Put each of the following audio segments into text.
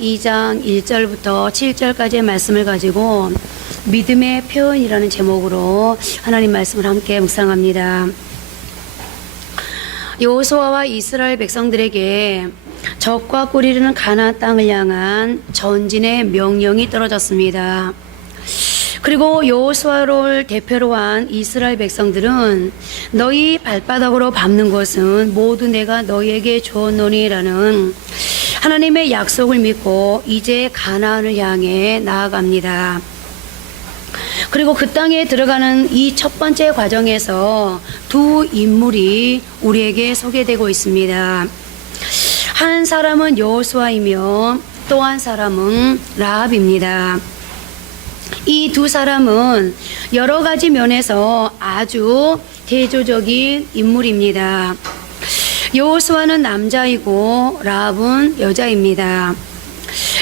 2장 1절부터 7절까지의 말씀을 가지고 믿음의 표현이라는 제목으로 하나님 말씀을 함께 묵상합니다. 여호수아와 이스라엘 백성들에게 적과 꿀이르는 가나안 땅을 향한 전진의 명령이 떨어졌습니다. 그리고 여호수아를 대표로 한 이스라엘 백성들은 너희 발바닥으로 밟는 것은 모두 내가 너희에게 주었노니라는 하나님의 약속을 믿고 이제 가나안을 향해 나아갑니다. 그리고 그 땅에 들어가는 이 첫 번째 과정에서 두 인물이 우리에게 소개되고 있습니다. 한 사람은 여호수아이며 또 한 사람은 라합입니다. 이 두 사람은 여러 가지 면에서 아주 대조적인 인물입니다. 여호수아는 남자이고 라합은 여자입니다.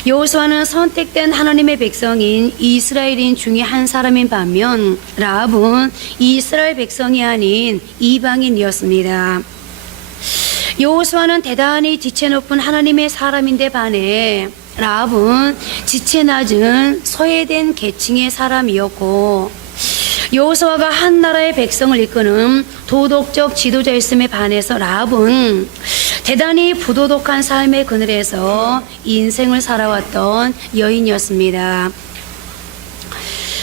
여호수아는 선택된 하나님의 백성인 이스라엘인 중에 한 사람인 반면 라합은 이스라엘 백성이 아닌 이방인이었습니다. 여호수아는 대단히 지체 높은 하나님의 사람인데 반해 라합은 지체 낮은 소외된 계층의 사람이었고, 여호수아가 한 나라의 백성을 이끄는 도덕적 지도자였음에 반해서 라합은 대단히 부도덕한 삶의 그늘에서 인생을 살아왔던 여인이었습니다.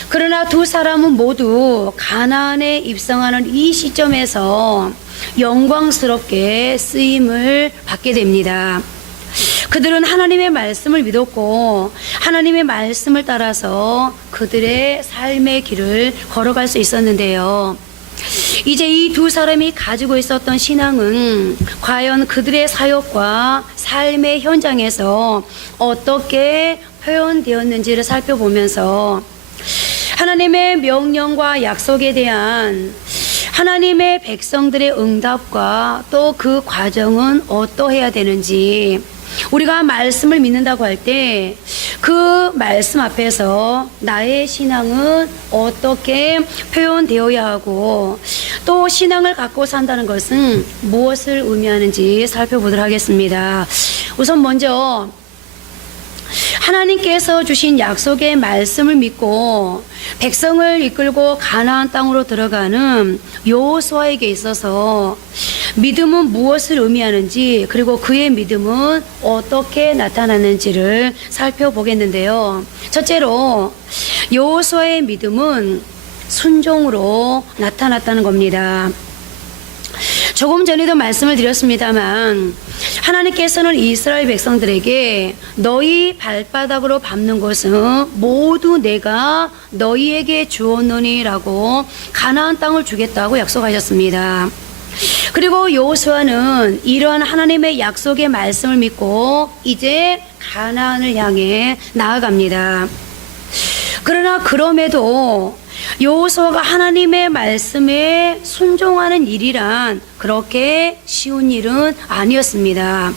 그러나 두 사람은 모두 가나안에 입성하는 이 시점에서 영광스럽게 쓰임을 받게 됩니다. 그들은 하나님의 말씀을 믿었고 하나님의 말씀을 따라서 그들의 삶의 길을 걸어갈 수 있었는데요. 이제 이 두 사람이 가지고 있었던 신앙은 과연 그들의 사역과 삶의 현장에서 어떻게 표현되었는지를 살펴보면서 하나님의 명령과 약속에 대한 하나님의 백성들의 응답과 또 그 과정은 어떠해야 되는지, 우리가 말씀을 믿는다고 할 때 그 말씀 앞에서 나의 신앙은 어떻게 표현되어야 하고 또 신앙을 갖고 산다는 것은 무엇을 의미하는지 살펴보도록 하겠습니다. 우선 먼저 하나님께서 주신 약속의 말씀을 믿고 백성을 이끌고 가나안 땅으로 들어가는 여호수아에게 있어서 믿음은 무엇을 의미하는지, 그리고 그의 믿음은 어떻게 나타났는지를 살펴보겠는데요. 첫째로 여호수아의 믿음은 순종으로 나타났다는 겁니다. 조금 전에도 말씀을 드렸습니다만 하나님께서는 이스라엘 백성들에게 너희 발바닥으로 밟는 것은 모두 내가 너희에게 주었노니라고 가나안 땅을 주겠다고 약속하셨습니다. 그리고 여호수아는 이러한 하나님의 약속의 말씀을 믿고 이제 가나안을 향해 나아갑니다. 그러나 그럼에도 여호수아가 하나님의 말씀에 순종하는 일이란 그렇게 쉬운 일은 아니었습니다.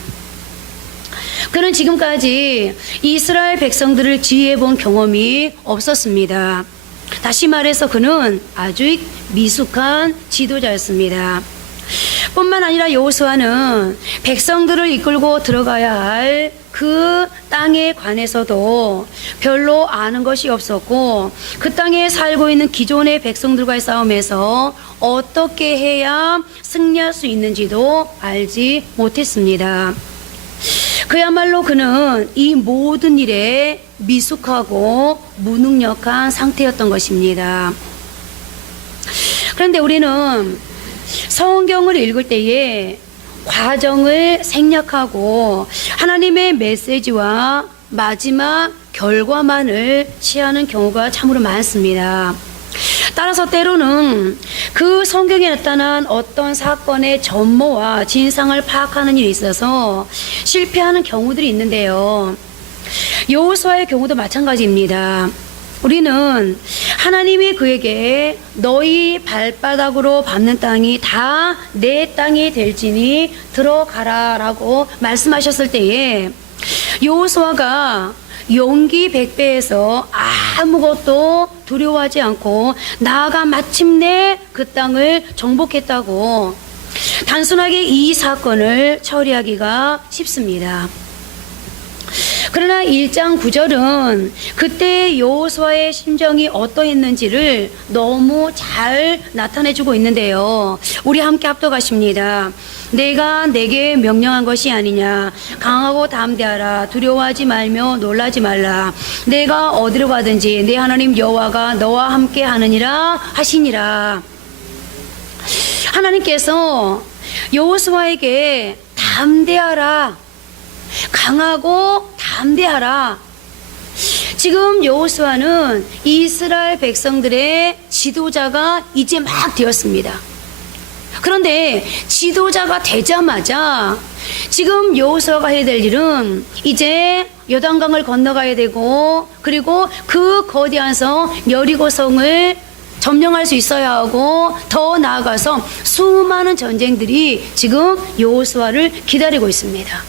그는 지금까지 이스라엘 백성들을 지휘해 본 경험이 없었습니다. 다시 말해서 그는 아주 미숙한 지도자였습니다. 뿐만 아니라 여호수아는 백성들을 이끌고 들어가야 할 그 땅에 관해서도 별로 아는 것이 없었고, 그 땅에 살고 있는 기존의 백성들과의 싸움에서 어떻게 해야 승리할 수 있는지도 알지 못했습니다. 그야말로 그는 이 모든 일에 미숙하고 무능력한 상태였던 것입니다. 그런데 우리는 성경을 읽을 때에 과정을 생략하고 하나님의 메시지와 마지막 결과만을 취하는 경우가 참으로 많습니다. 따라서 때로는 그 성경에 나타난 어떤 사건의 전모와 진상을 파악하는 일에 있어서 실패하는 경우들이 있는데요. 여호수아의 경우도 마찬가지입니다. 우리는 하나님이 그에게 너희 발바닥으로 밟는 땅이 다 내 땅이 될지니 들어가라 라고 말씀하셨을 때에 여호수아가 용기 백배에서 아무것도 두려워하지 않고 나아가 마침내 그 땅을 정복했다고 단순하게 이 사건을 처리하기가 쉽습니다. 그러나 1장 9절은 그때 여호수아의 심정이 어떠했는지를 너무 잘 나타내주고 있는데요. 우리 함께 합독하십니다. 내가 내게 명령한 것이 아니냐. 강하고 담대하라. 두려워하지 말며 놀라지 말라. 내가 어디로 가든지 내 하나님 여호와가 너와 함께 하느니라 하시니라. 하나님께서 여호수아에게 담대하라, 강하고 담대하라. 지금 여호수아는 이스라엘 백성들의 지도자가 이제 막 되었습니다. 그런데 지도자가 되자마자 지금 여호수아가 해야 될 일은 이제 요단강을 건너가야 되고, 그리고 그 거대한 성 여리고성을 점령할 수 있어야 하고, 더 나아가서 수많은 전쟁들이 지금 여호수아를 기다리고 있습니다.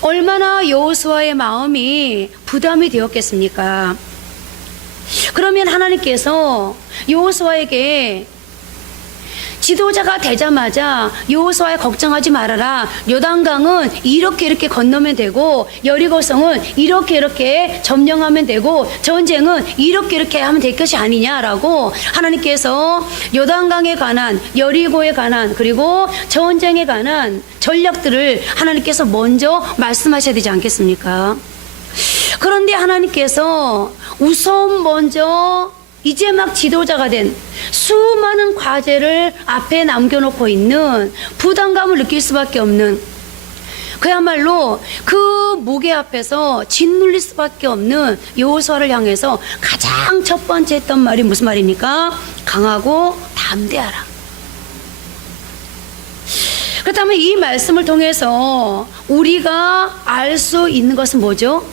얼마나 여호수아의 마음이 부담이 되었겠습니까? 그러면 하나님께서 여호수아에게 지도자가 되자마자 여호수아야 걱정하지 말아라. 요단강은 이렇게 건너면 되고, 여리고성은 이렇게 점령하면 되고, 전쟁은 이렇게 하면 될 것이 아니냐라고 하나님께서 요단강에 관한, 여리고에 관한, 그리고 전쟁에 관한 전략들을 하나님께서 먼저 말씀하셔야 되지 않겠습니까? 그런데 하나님께서 우선 먼저 이제 막 지도자가 된 수많은 과제를 앞에 남겨놓고 있는, 부담감을 느낄 수밖에 없는, 그야말로 그 무게 앞에서 짓눌릴 수밖에 없는 여호수아를 향해서 가장 첫 번째 했던 말이 무슨 말입니까? 강하고 담대하라. 그렇다면 이 말씀을 통해서 우리가 알 수 있는 것은 뭐죠?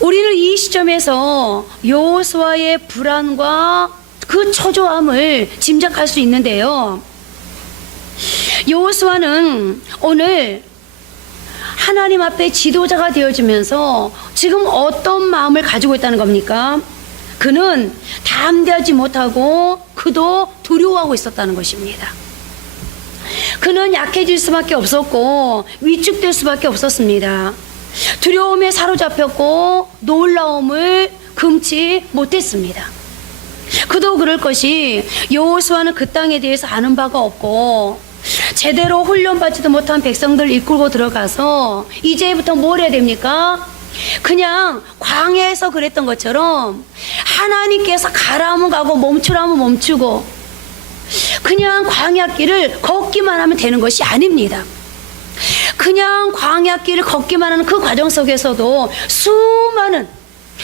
우리는 이 시점에서 여호수아의 불안과 그 초조함을 짐작할 수 있는데요. 여호수아는 오늘 하나님 앞에 지도자가 되어주면서 지금 어떤 마음을 가지고 있다는 겁니까? 그는 담대하지 못하고 그도 두려워하고 있었다는 것입니다. 그는 약해질 수밖에 없었고 위축될 수밖에 없었습니다. 두려움에 사로잡혔고 놀라움을 금치 못했습니다. 그도 그럴 것이, 여호수아는 그 땅에 대해서 아는 바가 없고 제대로 훈련받지도 못한 백성들 이끌고 들어가서 이제부터 뭘 해야 됩니까? 그냥 광야에서 그랬던 것처럼 하나님께서 가라면 가고 멈추라면 멈추고 그냥 광야길을 걷기만 하면 되는 것이 아닙니다. 그냥 광야길을 걷기만 하는 그 과정 속에서도 수많은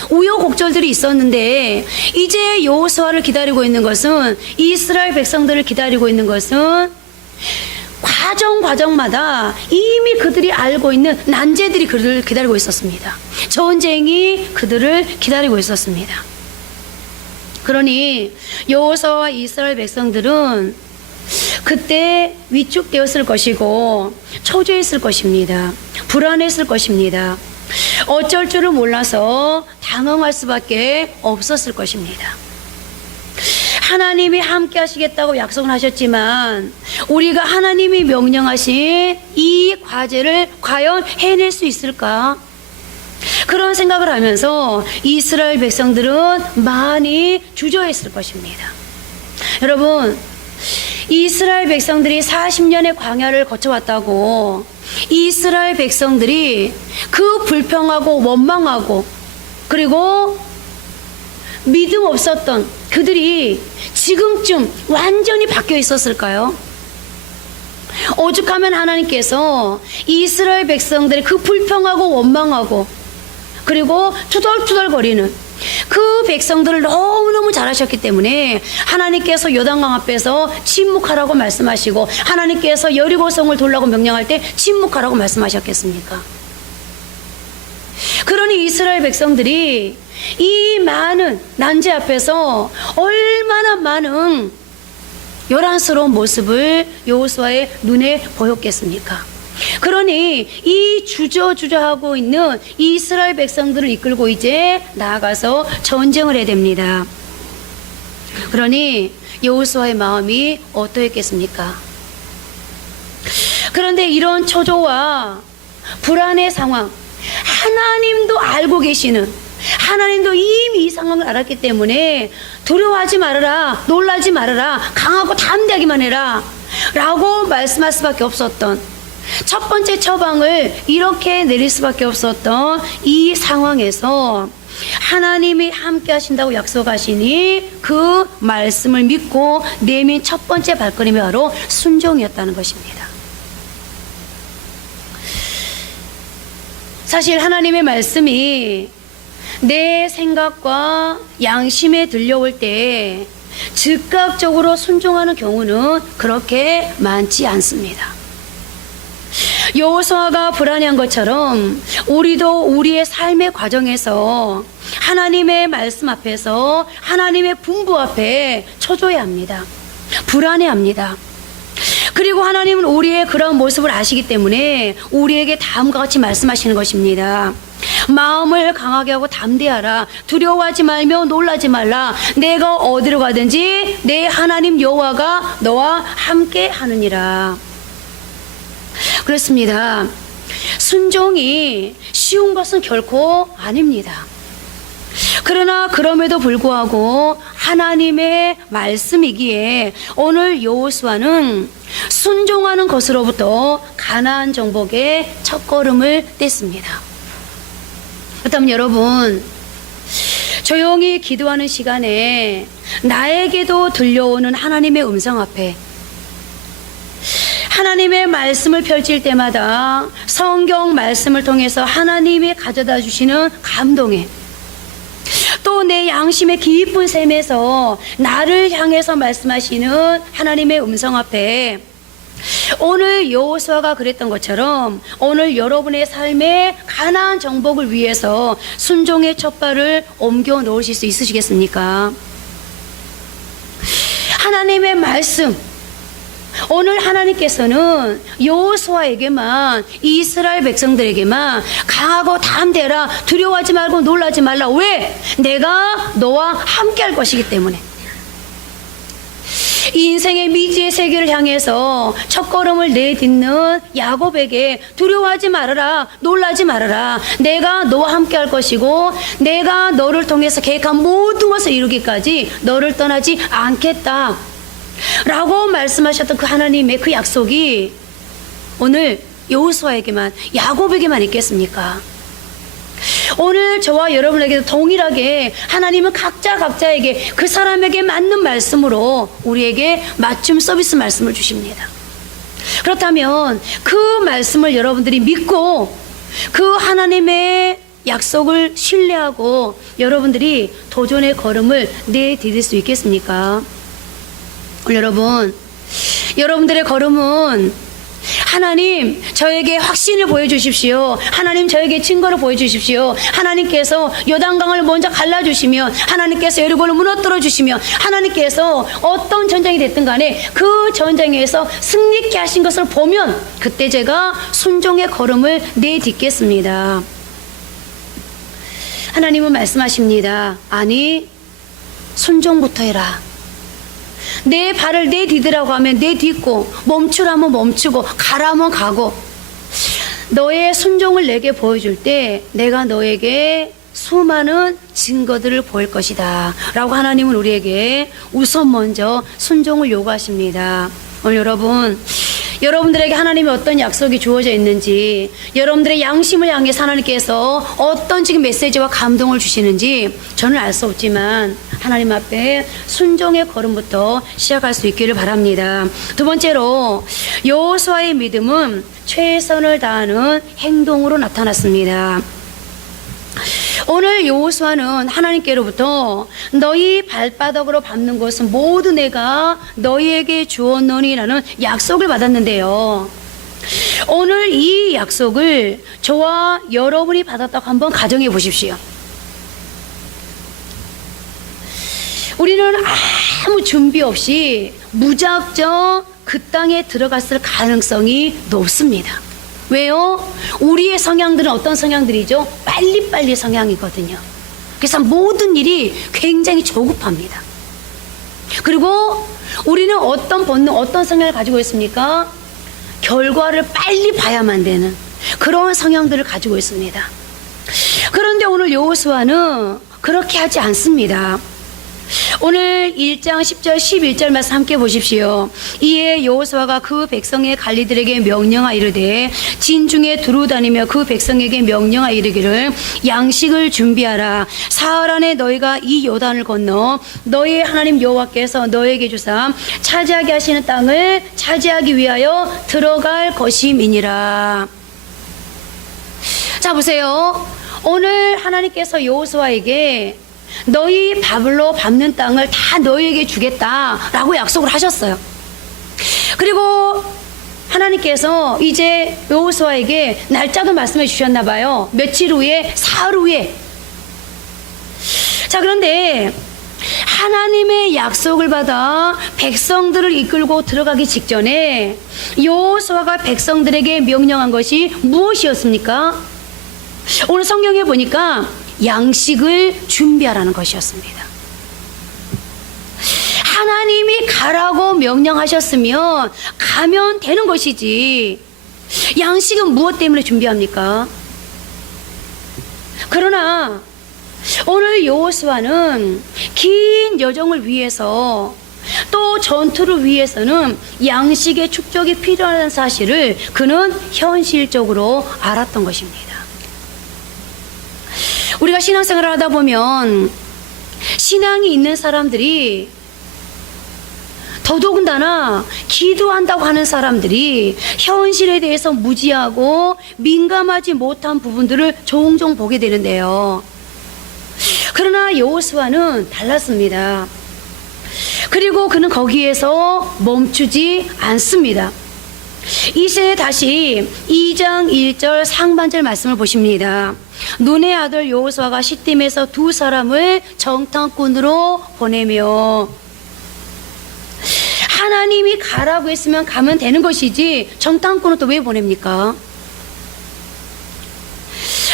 우여곡절들이 있었는데, 이제 여호수아를 기다리고 있는 것은, 이스라엘 백성들을 기다리고 있는 것은 과정마다 이미 그들이 알고 있는 난제들이 그들을 기다리고 있었습니다. 전쟁이 그들을 기다리고 있었습니다. 그러니 여호수아와 이스라엘 백성들은 그때 위축되었을 것이고 초조했을 것입니다. 불안했을 것입니다. 어쩔 줄을 몰라서 당황할 수밖에 없었을 것입니다. 하나님이 함께 하시겠다고 약속을 하셨지만 우리가 하나님이 명령하신 이 과제를 과연 해낼 수 있을까? 그런 생각을 하면서 이스라엘 백성들은 많이 주저했을 것입니다. 여러분, 이스라엘 백성들이 40년의 광야를 거쳐왔다고 이스라엘 백성들이 그 불평하고 원망하고 그리고 믿음 없었던 그들이 지금쯤 완전히 바뀌어 있었을까요? 오죽하면 하나님께서 이스라엘 백성들의 그 불평하고 원망하고 그리고 투덜투덜거리는 그 백성들을 너무너무 잘하셨기 때문에 하나님께서 요단강 앞에서 침묵하라고 말씀하시고 하나님께서 여리고성을 돌라고 명령할 때 침묵하라고 말씀하셨겠습니까? 그러니 이스라엘 백성들이 이 많은 난제 앞에서 얼마나 많은 요란스러운 모습을 여호수아의 눈에 보였겠습니까? 그러니 이 주저하고 있는 이스라엘 백성들을 이끌고 이제 나아가서 전쟁을 해야 됩니다. 그러니 여호수아의 마음이 어떠했겠습니까? 그런데 이런 초조와 불안의 상황, 하나님도 알고 계시는, 하나님도 이미 이 상황을 알았기 때문에 두려워하지 말아라, 놀라지 말아라, 강하고 담대하기만 해라 라고 말씀할 수밖에 없었던, 첫 번째 처방을 이렇게 내릴 수밖에 없었던 이 상황에서 하나님이 함께 하신다고 약속하시니 그 말씀을 믿고 내민 첫 번째 발걸음이 바로 순종이었다는 것입니다. 사실 하나님의 말씀이 내 생각과 양심에 들려올 때 즉각적으로 순종하는 경우는 그렇게 많지 않습니다. 여호수아가 불안해한 것처럼 우리도 우리의 삶의 과정에서 하나님의 말씀 앞에서 하나님의 분부 앞에 초조해야 합니다. 불안해합니다. 그리고 하나님은 우리의 그런 모습을 아시기 때문에 우리에게 다음과 같이 말씀하시는 것입니다. 마음을 강하게 하고 담대하라. 두려워하지 말며 놀라지 말라. 내가 어디로 가든지 내 하나님 여호와가 너와 함께 하느니라. 그렇습니다. 순종이 쉬운 것은 결코 아닙니다. 그러나 그럼에도 불구하고 하나님의 말씀이기에 오늘 여호수아는 순종하는 것으로부터 가나안 정복의 첫걸음을 뗐습니다. 그렇다면 여러분, 조용히 기도하는 시간에 나에게도 들려오는 하나님의 음성 앞에 하나님의 말씀을 펼칠 때마다 성경 말씀을 통해서 하나님이 가져다 주시는 감동에, 또 내 양심의 깊은 샘에서 나를 향해서 말씀하시는 하나님의 음성 앞에 오늘 여호수아가 그랬던 것처럼 오늘 여러분의 삶의 가나안 정복을 위해서 순종의 첫발을 옮겨 놓으실 수 있으시겠습니까? 하나님의 말씀, 오늘 하나님께서는 여호수아에게만, 이스라엘 백성들에게만 강하고 담대라, 두려워하지 말고 놀라지 말라. 왜? 내가 너와 함께 할 것이기 때문에. 인생의 미지의 세계를 향해서 첫걸음을 내딛는 야곱에게 두려워하지 말아라, 놀라지 말아라. 내가 너와 함께 할 것이고 내가 너를 통해서 계획한 모든 것을 이루기까지 너를 떠나지 않겠다 라고 말씀하셨던 그 하나님의 그 약속이 오늘 여호수아에게만, 야곱에게만 있겠습니까? 오늘 저와 여러분에게도 동일하게 하나님은 각자에게 그 사람에게 맞는 말씀으로 우리에게 맞춤 서비스 말씀을 주십니다. 그렇다면 그 말씀을 여러분들이 믿고 그 하나님의 약속을 신뢰하고 여러분들이 도전의 걸음을 내디딜 수 있겠습니까? 여러분, 여러분들의 걸음은 하나님 저에게 확신을 보여주십시오. 하나님 저에게 증거를 보여주십시오. 하나님께서 요단강을 먼저 갈라주시면, 하나님께서 여리고를 무너뜨려 주시면, 하나님께서 어떤 전쟁이 됐든 간에 그 전쟁에서 승리케 하신 것을 보면 그때 제가 순종의 걸음을 내딛겠습니다. 하나님은 말씀하십니다. 아니, 순종부터 해라. 내 발을 내디디라고 하면 내딛고, 멈추라면 멈추고, 가라면 가고, 너의 순종을 내게 보여줄 때 내가 너에게 수많은 증거들을 보일 것이다 라고 하나님은 우리에게 우선 먼저 순종을 요구하십니다. 오늘 여러분들에게 하나님이 어떤 약속이 주어져 있는지, 여러분들의 양심을 향해서 하나님께서 어떤 지금 메시지와 감동을 주시는지 저는 알 수 없지만 하나님 앞에 순종의 걸음부터 시작할 수 있기를 바랍니다. 두 번째로, 여호수아의 믿음은 최선을 다하는 행동으로 나타났습니다. 오늘 여호수아는 하나님께로부터 너희 발바닥으로 밟는 것은 모두 내가 너희에게 주었노니라는 약속을 받았는데요. 오늘 이 약속을 저와 여러분이 받았다고 한번 가정해 보십시오. 우리는 아무 준비 없이 무작정 그 땅에 들어갔을 가능성이 높습니다. 왜요? 우리의 성향들은 어떤 성향들이죠? 빨리빨리 성향이거든요. 그래서 모든 일이 굉장히 조급합니다. 그리고 우리는 어떤 본능, 어떤 성향을 가지고 있습니까? 결과를 빨리 봐야만 되는 그런 성향들을 가지고 있습니다. 그런데 오늘 여호수아는 그렇게 하지 않습니다. 오늘 1장 10절 11절 말씀 함께 보십시오. 이에 여호수아가 그 백성의 관리들에게 명령하 이르되 진중에 두루 다니며 그 백성에게 명령하 이르기를 양식을 준비하라. 사흘 안에 너희가 이 요단을 건너 너희 하나님 여호와께서 너희에게 주사 차지하게 하시는 땅을 차지하기 위하여 들어갈 것임이니라. 자, 보세요. 오늘 하나님께서 여호수아에게 너희 밥으로 밟는 땅을 다 너희에게 주겠다라고 약속을 하셨어요. 그리고 하나님께서 이제 여호수아에게 날짜도 말씀해 주셨나 봐요. 며칠 후에, 사흘 후에. 자, 그런데 하나님의 약속을 받아 백성들을 이끌고 들어가기 직전에 여호수아가 백성들에게 명령한 것이 무엇이었습니까? 오늘 성경에 보니까 양식을 준비하라는 것이었습니다. 하나님이 가라고 명령하셨으면 가면 되는 것이지, 양식은 무엇 때문에 준비합니까? 그러나 오늘 여호수아는 긴 여정을 위해서 또 전투를 위해서는 양식의 축적이 필요하다는 사실을 그는 현실적으로 알았던 것입니다. 우리가 신앙생활을 하다 보면 신앙이 있는 사람들이, 더더군다나 기도한다고 하는 사람들이 현실에 대해서 무지하고 민감하지 못한 부분들을 종종 보게 되는데요. 그러나 여호수아는 달랐습니다. 그리고 그는 거기에서 멈추지 않습니다. 이제 다시 2장 1절 상반절 말씀을 보십니다. 눈의 아들 여호수아가 시딤에서 두 사람을 정탐꾼으로 보내며, 하나님이 가라고 했으면 가면 되는 것이지 정탐꾼은 또 왜 보냅니까?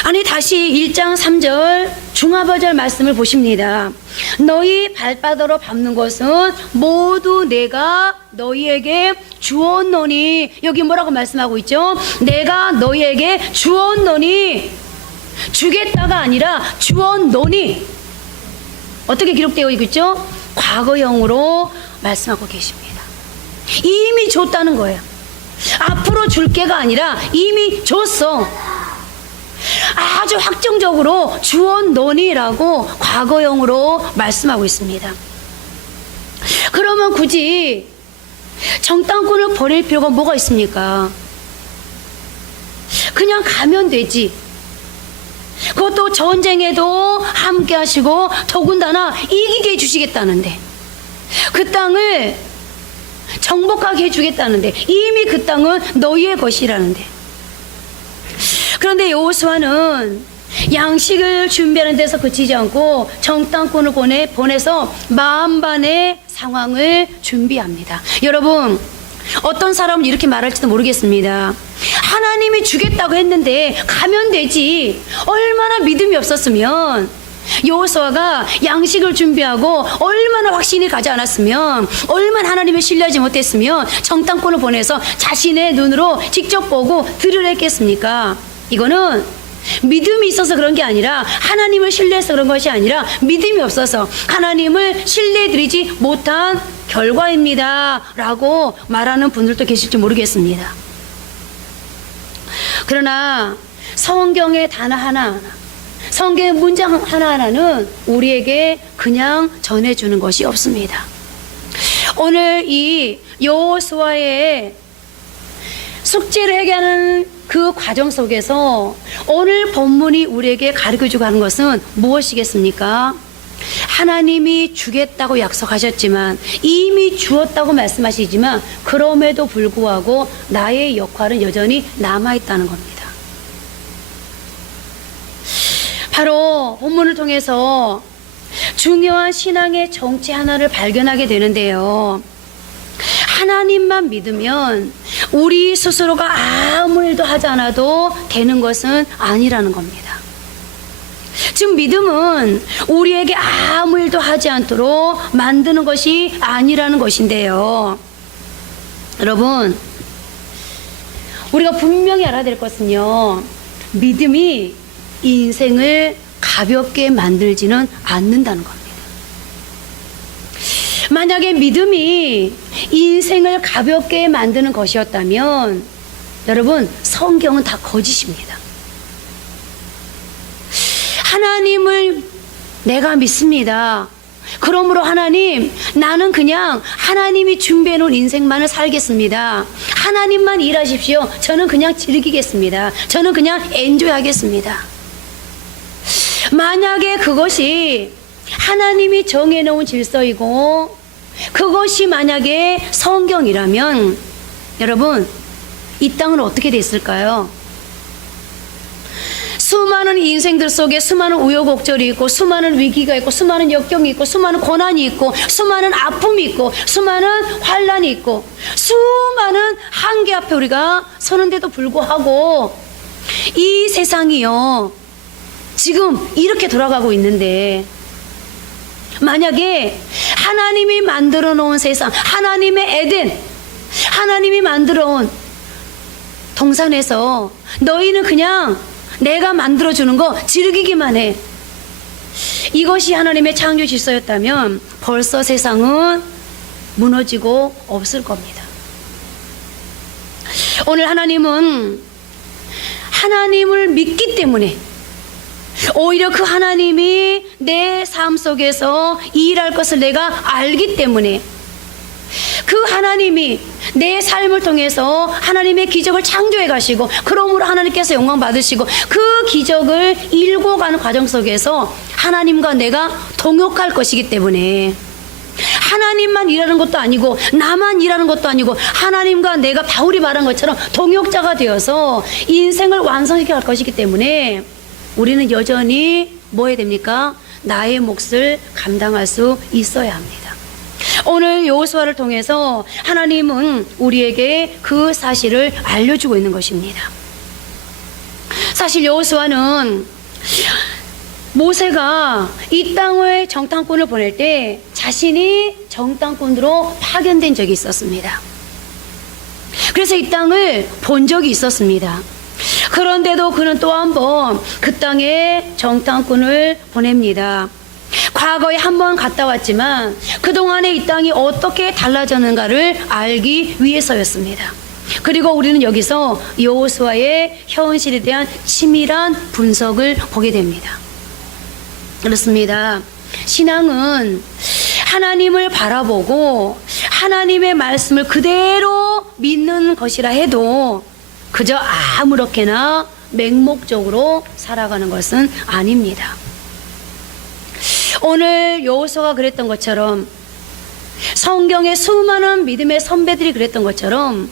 아니, 다시 1장 3절 중하버절 말씀을 보십니다. 너희 발바닥으로 밟는 것은 모두 내가 너희에게 주었노니. 여기 뭐라고 말씀하고 있죠? 내가 너희에게 주었노니. 주겠다가 아니라 주었노니. 어떻게 기록되어 있죠? 과거형으로 말씀하고 계십니다. 이미 줬다는 거예요. 앞으로 줄 게가 아니라 이미 줬어. 아주 확정적으로 주었노니라고 과거형으로 말씀하고 있습니다. 그러면 굳이 정탐꾼을 보낼 필요가 뭐가 있습니까? 그냥 가면 되지. 그것도 전쟁에도 함께 하시고 더군다나 이기게 해주시겠다는데, 그 땅을 정복하게 해주겠다는데, 이미 그 땅은 너희의 것이라는데. 그런데 여호수아는 양식을 준비하는 데서 그치지 않고 정탐꾼을 보내서 만반의 상황을 준비합니다. 여러분, 어떤 사람은 이렇게 말할지도 모르겠습니다. 하나님이 주겠다고 했는데 가면 되지. 얼마나 믿음이 없었으면, 여호수아가 양식을 준비하고 얼마나 확신이 가지 않았으면, 얼마나 하나님을 신뢰하지 못했으면 정탐꾼을 보내서 자신의 눈으로 직접 보고 들으려 했겠습니까? 이거는 믿음이 있어서 그런 게 아니라, 하나님을 신뢰해서 그런 것이 아니라 믿음이 없어서 하나님을 신뢰해드리지 못한 결과입니다 라고 말하는 분들도 계실지 모르겠습니다. 그러나 성경의 단어 하나하나, 성경의 문장 하나하나는 우리에게 그냥 전해주는 것이 없습니다. 오늘 이 여호수아의 숙제를 해결하는 그 과정 속에서 오늘 본문이 우리에게 가르쳐주고 하는 것은 무엇이겠습니까? 하나님이 주겠다고 약속하셨지만, 이미 주었다고 말씀하시지만, 그럼에도 불구하고 나의 역할은 여전히 남아있다는 겁니다. 바로 본문을 통해서 중요한 신앙의 정체 하나를 발견하게 되는데요. 하나님만 믿으면 우리 스스로가 아무 일도 하지 않아도 되는 것은 아니라는 겁니다. 즉, 믿음은 우리에게 아무 일도 하지 않도록 만드는 것이 아니라는 것인데요. 여러분, 우리가 분명히 알아야 될 것은요, 믿음이 인생을 가볍게 만들지는 않는다는 겁니다. 만약에 믿음이 인생을 가볍게 만드는 것이었다면 여러분, 성경은 다 거짓입니다. 하나님을 내가 믿습니다. 그러므로 하나님, 나는 그냥 하나님이 준비해 놓은 인생만을 살겠습니다. 하나님만 일하십시오. 저는 그냥 즐기겠습니다. 저는 그냥 엔조이 하겠습니다. 만약에 그것이 하나님이 정해놓은 질서이고 그것이 만약에 성경이라면 여러분, 이 땅은 어떻게 됐을까요? 수많은 인생들 속에 수많은 우여곡절이 있고, 수많은 위기가 있고, 수많은 역경이 있고, 수많은 고난이 있고, 수많은 아픔이 있고, 수많은 환란이 있고, 수많은 한계 앞에 우리가 서는데도 불구하고 이 세상이요, 지금 이렇게 돌아가고 있는데, 만약에 하나님이 만들어 놓은 세상, 하나님의 에덴, 하나님이 만들어 온 동산에서 너희는 그냥 내가 만들어주는 거 즐기기만 해, 이것이 하나님의 창조 질서였다면 벌써 세상은 무너지고 없을 겁니다. 오늘 하나님은 하나님을 믿기 때문에, 오히려 그 하나님이 내 삶 속에서 일할 것을 내가 알기 때문에, 그 하나님이 내 삶을 통해서 하나님의 기적을 창조해 가시고, 그러므로 하나님께서 영광 받으시고, 그 기적을 일궈 가는 과정 속에서 하나님과 내가 동역할 것이기 때문에, 하나님만 일하는 것도 아니고 나만 일하는 것도 아니고 하나님과 내가 바울이 말한 것처럼 동역자가 되어서 인생을 완성시켜 갈 것이기 때문에 우리는 여전히 뭐 해야 됩니까? 나의 몫을 감당할 수 있어야 합니다. 오늘 여호수아를 통해서 하나님은 우리에게 그 사실을 알려주고 있는 것입니다. 사실 여호수아는 모세가 이 땅의 정탐꾼을 보낼 때 자신이 정탐꾼으로 파견된 적이 있었습니다. 그래서 이 땅을 본 적이 있었습니다. 그런데도 그는 또 한 번 그 땅에 정탐꾼을 보냅니다. 과거에 한 번 갔다 왔지만 그동안에 이 땅이 어떻게 달라졌는가를 알기 위해서였습니다. 그리고 우리는 여기서 여호수아의 현실에 대한 치밀한 분석을 보게 됩니다. 그렇습니다. 신앙은 하나님을 바라보고 하나님의 말씀을 그대로 믿는 것이라 해도 그저 아무렇게나 맹목적으로 살아가는 것은 아닙니다. 오늘 여호수아가 그랬던 것처럼, 성경의 수많은 믿음의 선배들이 그랬던 것처럼,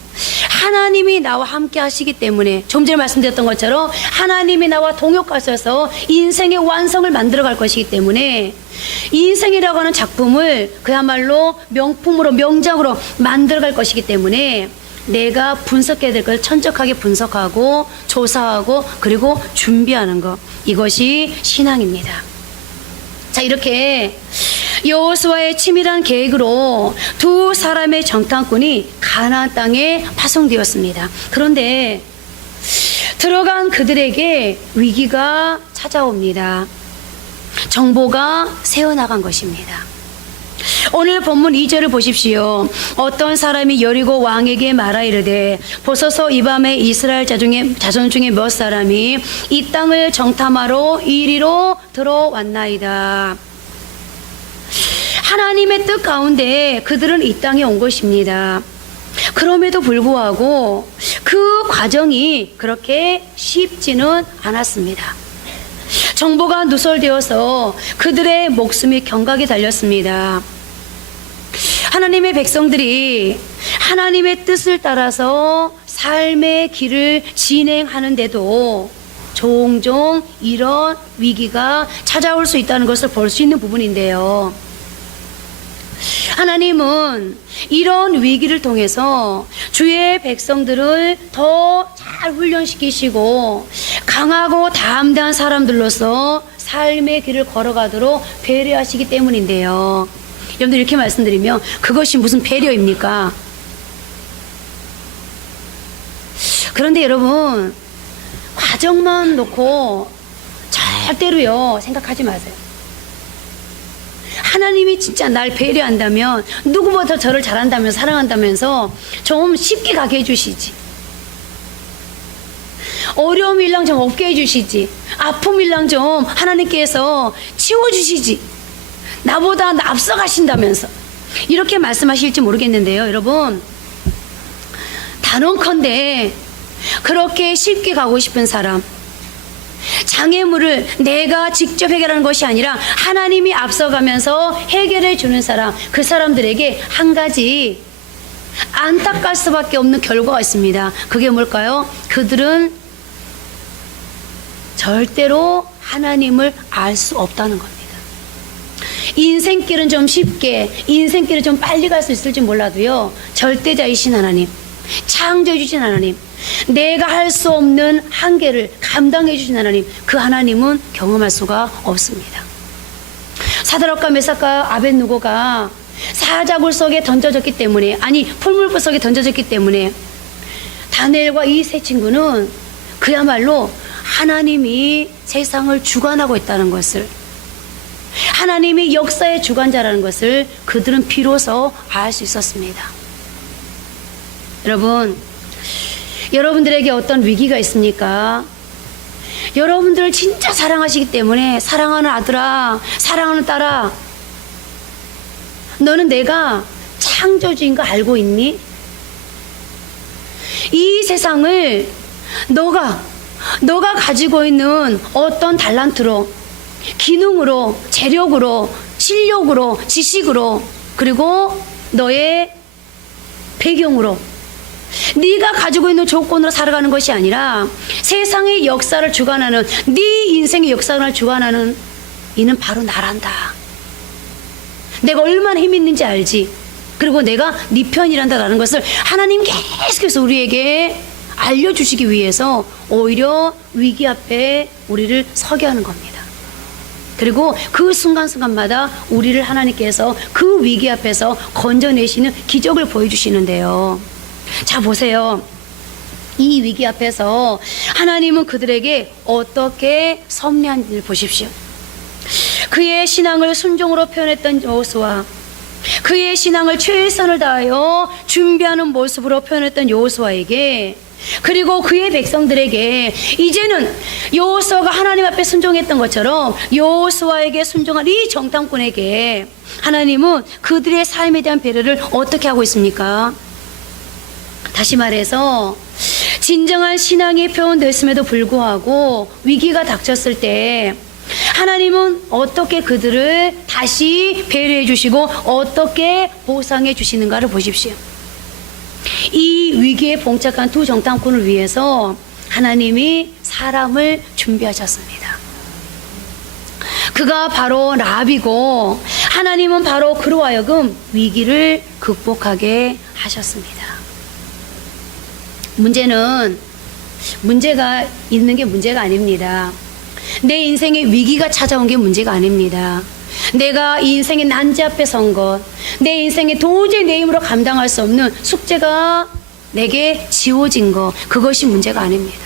하나님이 나와 함께 하시기 때문에, 좀 전에 말씀드렸던 것처럼 하나님이 나와 동역하셔서 인생의 완성을 만들어 갈 것이기 때문에 인생이라고 하는 작품을 그야말로 명품으로, 명작으로 만들어 갈 것이기 때문에 내가 분석해야 될 걸 천적하게 분석하고 조사하고 그리고 준비하는 것, 이것이 신앙입니다. 자, 이렇게 여호수아의 치밀한 계획으로 두 사람의 정탐꾼이 가나안 땅에 파송되었습니다. 그런데 들어간 그들에게 위기가 찾아옵니다. 정보가 새어나간 것입니다. 오늘 본문 2절을 보십시오. 어떤 사람이 여리고 왕에게 말하 이르되, 보소서 이 밤에 이스라엘 자손 중에 몇 사람이 이 땅을 정탐하러 이리로 들어왔나이다. 하나님의 뜻 가운데 그들은 이 땅에 온 것입니다. 그럼에도 불구하고 그 과정이 그렇게 쉽지는 않았습니다. 정보가 누설되어서 그들의 목숨이 경각에 달렸습니다. 하나님의 백성들이 하나님의 뜻을 따라서 삶의 길을 진행하는데도 종종 이런 위기가 찾아올 수 있다는 것을 볼 수 있는 부분인데요. 하나님은 이런 위기를 통해서 주의 백성들을 더 잘 훈련시키시고 강하고 담대한 사람들로서 삶의 길을 걸어가도록 배려하시기 때문인데요. 여러분들, 이렇게 말씀드리면 그것이 무슨 배려입니까? 그런데 여러분, 과정만 놓고 절대로요 생각하지 마세요. 하나님이 진짜 날 배려한다면, 누구보다 저를 잘한다면서 사랑한다면서 좀 쉽게 가게 해주시지. 어려움 일랑 좀 없게 해주시지. 아픔 일랑 좀 하나님께서 치워주시지. 나보다 앞서가신다면서 이렇게 말씀하실지 모르겠는데요. 여러분, 단언컨대 그렇게 쉽게 가고 싶은 사람, 장애물을 내가 직접 해결하는 것이 아니라 하나님이 앞서가면서 해결해 주는 사람, 그 사람들에게 한 가지 안타까울 수밖에 없는 결과가 있습니다. 그게 뭘까요? 그들은 절대로 하나님을 알 수 없다는 겁니다. 인생길은 좀 쉽게, 인생길은 좀 빨리 갈 수 있을지 몰라도요, 절대자이신 하나님, 창조해 주신 하나님, 내가 할 수 없는 한계를 감당해 주신 하나님, 그 하나님은 경험할 수가 없습니다. 사드락과 메삭과 아벳느고가 사자굴 속에 던져졌기 때문에, 아니 풀물불 속에 던져졌기 때문에 다니엘과 이 세 친구는 그야말로 하나님이 세상을 주관하고 있다는 것을, 하나님이 역사의 주관자라는 것을 그들은 비로소 알 수 있었습니다. 여러분, 여러분들에게 어떤 위기가 있습니까? 여러분들을 진짜 사랑하시기 때문에, 사랑하는 아들아, 사랑하는 딸아, 너는 내가 창조주인 거 알고 있니? 이 세상을 너가 가지고 있는 어떤 달란트로, 기능으로, 재력으로, 실력으로, 지식으로, 그리고 너의 배경으로, 네가 가지고 있는 조건으로 살아가는 것이 아니라 세상의 역사를 주관하는, 네 인생의 역사를 주관하는 이는 바로 나란다. 내가 얼마나 힘 있는지 알지? 그리고 내가 네 편이란다라는 것을 하나님 계속해서 우리에게 알려주시기 위해서 오히려 위기 앞에 우리를 서게 하는 겁니다. 그리고 그 순간순간마다 우리를 하나님께서 그 위기 앞에서 건져내시는 기적을 보여주시는데요. 자, 보세요. 이 위기 앞에서 하나님은 그들에게 어떻게 섭리한지를 보십시오. 그의 신앙을 순종으로 표현했던 여호수아, 그의 신앙을 최선을 다하여 준비하는 모습으로 표현했던 여호수아에게, 그리고 그의 백성들에게 이제는 여호수아가 하나님 앞에 순종했던 것처럼 여호수아에게 순종한 이 정탐꾼에게 하나님은 그들의 삶에 대한 배려를 어떻게 하고 있습니까? 다시 말해서 진정한 신앙이 표현됐음에도 불구하고 위기가 닥쳤을 때 하나님은 어떻게 그들을 다시 배려해 주시고 어떻게 보상해 주시는가를 보십시오. 이 위기에 봉착한 두 정탐꾼을 위해서 하나님이 사람을 준비하셨습니다. 그가 바로 라합이고, 하나님은 바로 그로 하여금 위기를 극복하게 하셨습니다. 문제가 있는 게 문제가 아닙니다. 내 인생에 위기가 찾아온 게 문제가 아닙니다. 내가 이 인생의 난제 앞에 선 것, 내 인생에 도저히 내 힘으로 감당할 수 없는 숙제가 내게 지워진 것, 그것이 문제가 아닙니다.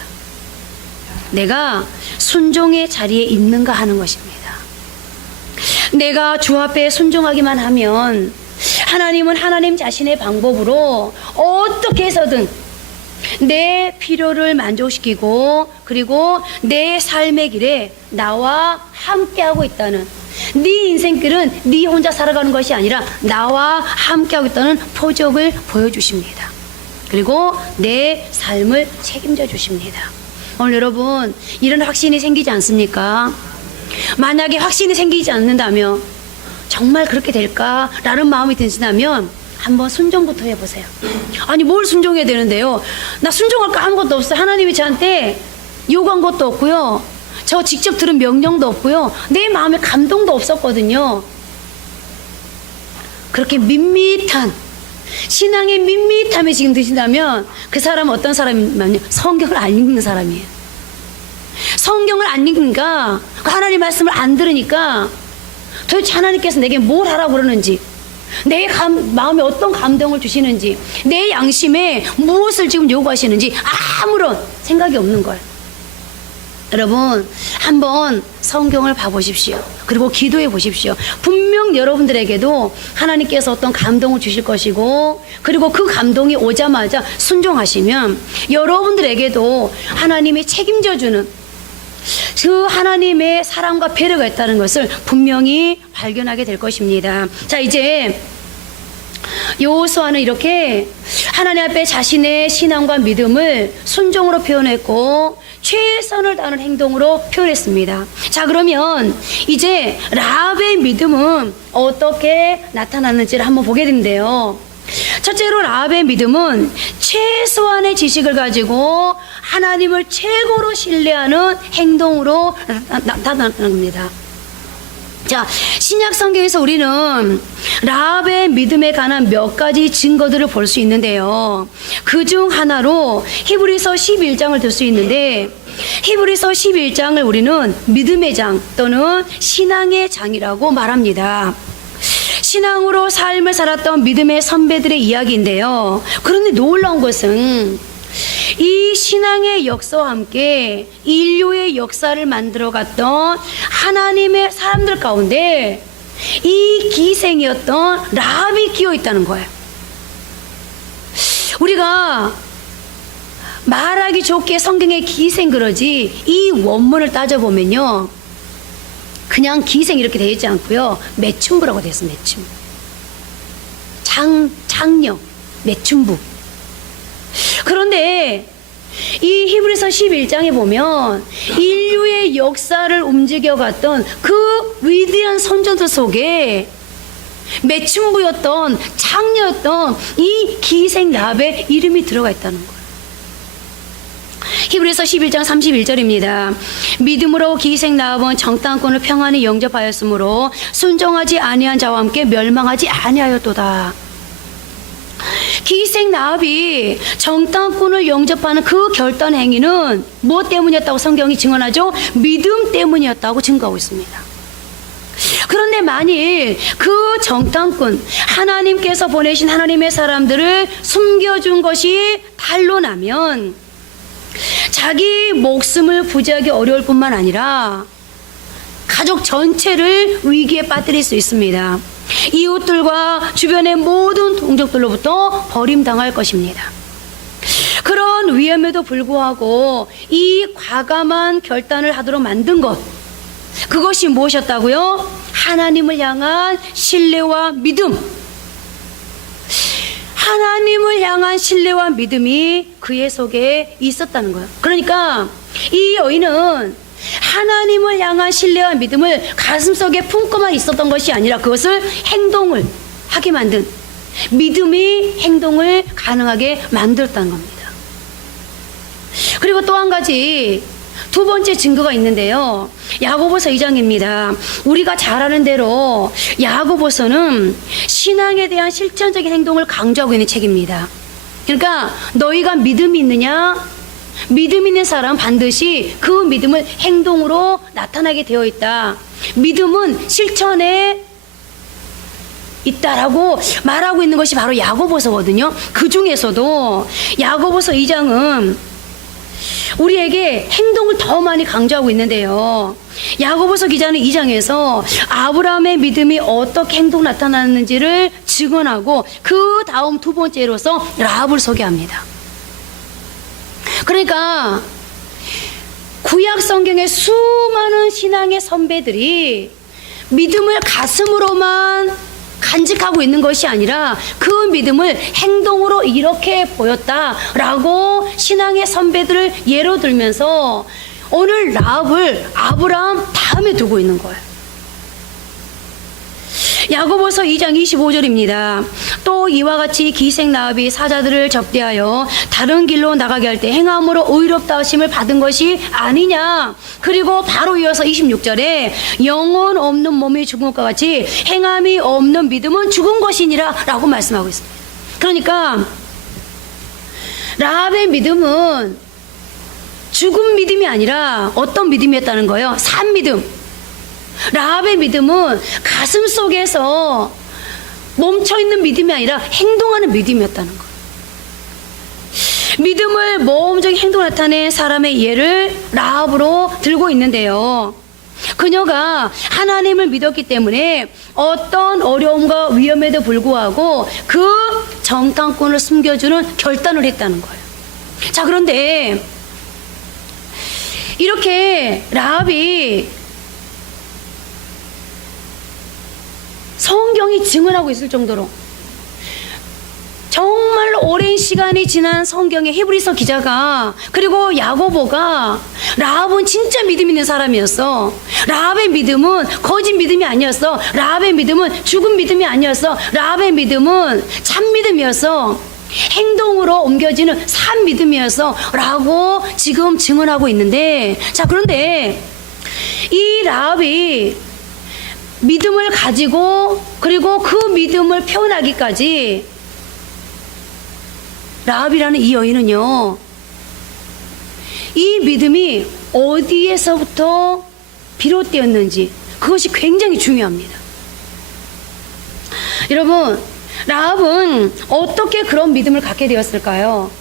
내가 순종의 자리에 있는가 하는 것입니다. 내가 주 앞에 순종하기만 하면 하나님은 하나님 자신의 방법으로 어떻게 해서든 내 필요를 만족시키고, 그리고 내 삶의 길에 나와 함께하고 있다는, 네 인생길은 네 혼자 살아가는 것이 아니라 나와 함께하고 있다는 표적을 보여주십니다. 그리고 내 삶을 책임져 주십니다. 오늘 여러분, 이런 확신이 생기지 않습니까? 만약에 확신이 생기지 않는다면, 정말 그렇게 될까라는 마음이 드신다면 한번 순종부터 해보세요. 아니, 뭘 순종해야 되는데요? 나 순종할 거 아무것도 없어요. 하나님이 저한테 요구한 것도 없고요, 저 직접 들은 명령도 없고요, 내 마음에 감동도 없었거든요. 그렇게 밋밋한 신앙의 밋밋함이 지금 드신다면 그 사람은 어떤 사람이냐면 성경을 안 읽는 사람이에요. 성경을 안 읽으니까, 하나님 말씀을 안 들으니까 도대체 하나님께서 내게 뭘 하라고 그러는지, 마음에 어떤 감동을 주시는지, 내 양심에 무엇을 지금 요구하시는지 아무런 생각이 없는 거예요. 여러분, 한번 성경을 봐보십시오. 그리고 기도해 보십시오. 분명 여러분들에게도 하나님께서 어떤 감동을 주실 것이고, 그리고 그 감동이 오자마자 순종하시면 여러분들에게도 하나님이 책임져주는 그 하나님의 사랑과 배려가 있다는 것을 분명히 발견하게 될 것입니다. 자, 이제 여호수아는 이렇게 하나님 앞에 자신의 신앙과 믿음을 순종으로 표현했고 최선을 다하는 행동으로 표현했습니다. 자, 그러면 이제 라합의 믿음은 어떻게 나타났는지를 한번 보게 되는데요. 첫째로 라합의 믿음은 최소한의 지식을 가지고 하나님을 최고로 신뢰하는 행동으로 나타납니다. 자, 신약 성경에서 우리는 라합의 믿음에 관한 몇 가지 증거들을 볼 수 있는데요. 그중 하나로 히브리서 11장을 들 수 있는데, 히브리서 11장을 우리는 믿음의 장 또는 신앙의 장이라고 말합니다. 신앙으로 삶을 살았던 믿음의 선배들의 이야기인데요. 그런데 놀라운 것은 이 신앙의 역사와 함께 인류의 역사를 만들어갔던 하나님의 사람들 가운데 이 기생이었던 라합이 끼어 있다는 거예요. 우리가 말하기 좋게 성경의 기생 그러지, 이 원문을 따져보면요, 그냥 기생 이렇게 되어 있지 않고요, 매춘부라고 되어 있어요. 매춘부, 장녀, 매춘부. 그런데 이 히브리서 11장에 보면 인류의 역사를 움직여갔던 그 위대한 선조들 속에 매춘부였던, 장녀였던 이 기생 라합의 이름이 들어가 있다는 거예요. 히브리서 11장 31절입니다. 믿음으로 기생 라합은 정탐꾼을 평안히 영접하였으므로 순종하지 아니한 자와 함께 멸망하지 아니하였도다. 기생 라합이 정탐꾼을 영접하는 그 결단 행위는 무엇 때문이었다고 성경이 증언하죠? 믿음 때문이었다고 증거하고 있습니다. 그런데 만일 그 정탐꾼, 하나님께서 보내신 하나님의 사람들을 숨겨준 것이 탄로나면 자기 목숨을 부지하기 어려울 뿐만 아니라 가족 전체를 위기에 빠뜨릴 수 있습니다. 이웃들과 주변의 모든 동족들로부터 버림당할 것입니다. 그런 위험에도 불구하고 이 과감한 결단을 하도록 만든 것, 그것이 무엇이었다고요? 하나님을 향한 신뢰와 믿음. 하나님을 향한 신뢰와 믿음이 그의 속에 있었다는 거예요. 그러니까 이 여인은 하나님을 향한 신뢰와 믿음을 가슴속에 품고만 있었던 것이 아니라 그것을 행동을 하게 만든, 믿음이 행동을 가능하게 만들었다는 겁니다. 그리고 또 한 가지, 두 번째 증거가 있는데요. 야고보서 2장입니다. 우리가 잘 아는 대로 야고보서는 신앙에 대한 실천적인 행동을 강조하고 있는 책입니다. 그러니까 너희가 믿음이 있느냐? 믿음 있는 사람은 반드시 그 믿음을 행동으로 나타나게 되어 있다. 믿음은 실천에 있다라고 말하고 있는 것이 바로 야고보서거든요. 그 중에서도 야고보서 2장은 우리에게 행동을 더 많이 강조하고 있는데요. 야고보서 기자는 2장에서 아브라함의 믿음이 어떻게 행동 나타났는지를 증언하고 그 다음 두 번째로서 라합을 소개합니다. 그러니까 구약 성경의 수많은 신앙의 선배들이 믿음을 가슴으로만 간직하고 있는 것이 아니라 그 믿음을 행동으로 이렇게 보였다라고 신앙의 선배들을 예로 들면서 오늘 라합을 아브라함 다음에 두고 있는 거예요. 야고보서 2장 25절입니다. 또 이와 같이 기생 라합이 사자들을 접대하여 다른 길로 나가게 할 때 행함으로 의롭다 하심을 받은 것이 아니냐. 그리고 바로 이어서 26절에 영혼 없는 몸이 죽은 것과 같이 행함이 없는 믿음은 죽은 것이니라 라고 말씀하고 있습니다. 그러니까 라합의 믿음은 죽은 믿음이 아니라 어떤 믿음이었다는 거예요? 산 믿음. 라합의 믿음은 가슴 속에서 멈춰있는 믿음이 아니라 행동하는 믿음이었다는 거예요. 믿음을 모험적인 행동을 나타낸 사람의 예를 라합으로 들고 있는데요. 그녀가 하나님을 믿었기 때문에 어떤 어려움과 위험에도 불구하고 그 정탐꾼을 숨겨주는 결단을 했다는 거예요. 자, 그런데 이렇게 라합이 성경이 증언하고 있을 정도로 정말 오랜 시간이 지난 성경의 히브리서 기자가 그리고 야고보가 라합은 진짜 믿음 있는 사람이었어. 라합의 믿음은 거짓 믿음이 아니었어. 라합의 믿음은 죽은 믿음이 아니었어. 라합의 믿음은 참 믿음이었어. 행동으로 옮겨지는 산 믿음이었어 라고 지금 증언하고 있는데, 자, 그런데 이 라합이 믿음을 가지고 그리고 그 믿음을 표현하기까지 라합이라는 이 여인은요, 이 믿음이 어디에서부터 비롯되었는지 그것이 굉장히 중요합니다. 여러분, 라합은 어떻게 그런 믿음을 갖게 되었을까요?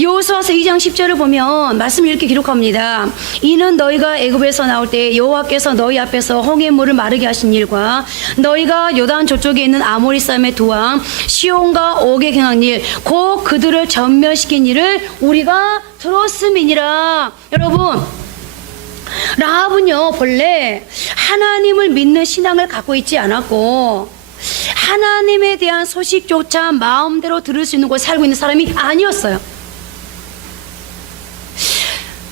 여호수아서 2장 10절을 보면 말씀을 이렇게 기록합니다. 이는 너희가 애굽에서 나올 때 여호와께서 너희 앞에서 홍해 물을 마르게 하신 일과 너희가 요단 저쪽에 있는 아모리 사람의 두 왕 시온과 옥에 행한 일 곧 그들을 전멸시킨 일을 우리가 들었음이니라. 여러분, 라합은요 본래 하나님을 믿는 신앙을 갖고 있지 않았고 하나님에 대한 소식조차 마음대로 들을 수 있는 곳에 살고 있는 사람이 아니었어요.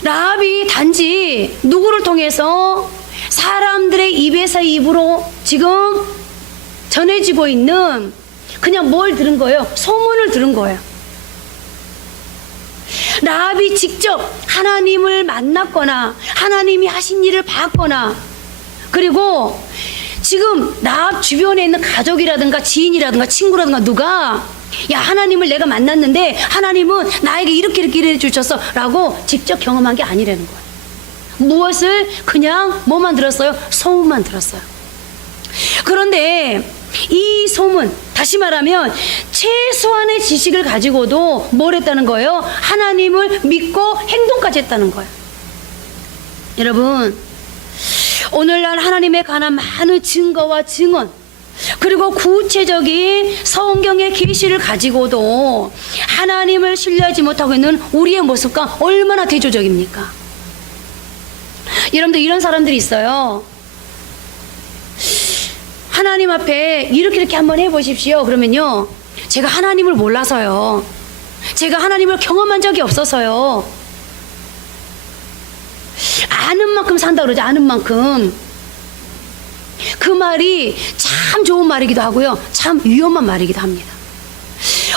라합이 단지 누구를 통해서 사람들의 입에서 입으로 지금 전해지고 있는 그냥 뭘 들은 거예요? 소문을 들은 거예요. 라합이 직접 하나님을 만났거나 하나님이 하신 일을 봤거나 그리고 지금 라합 주변에 있는 가족이라든가 지인이라든가 친구라든가 누가 야, 하나님을 내가 만났는데 하나님은 나에게 이렇게 해주셨어 라고 직접 경험한 게 아니라는 거예요. 무엇을 그냥 뭐만 들었어요? 소문만 들었어요. 그런데 이 소문, 다시 말하면 최소한의 지식을 가지고도 뭘 했다는 거예요? 하나님을 믿고 행동까지 했다는 거예요. 여러분, 오늘날 하나님에 관한 많은 증거와 증언 그리고 구체적인 성경의 계시를 가지고도 하나님을 신뢰하지 못하고 있는 우리의 모습과 얼마나 대조적입니까? 여러분들, 이런 사람들이 있어요. 하나님 앞에 이렇게 한번 해보십시오. 그러면요, 제가 하나님을 몰라서요, 제가 하나님을 경험한 적이 없어서요, 아는 만큼 산다 그러죠. 아는 만큼. 그 말이 참 좋은 말이기도 하고요, 참 위험한 말이기도 합니다.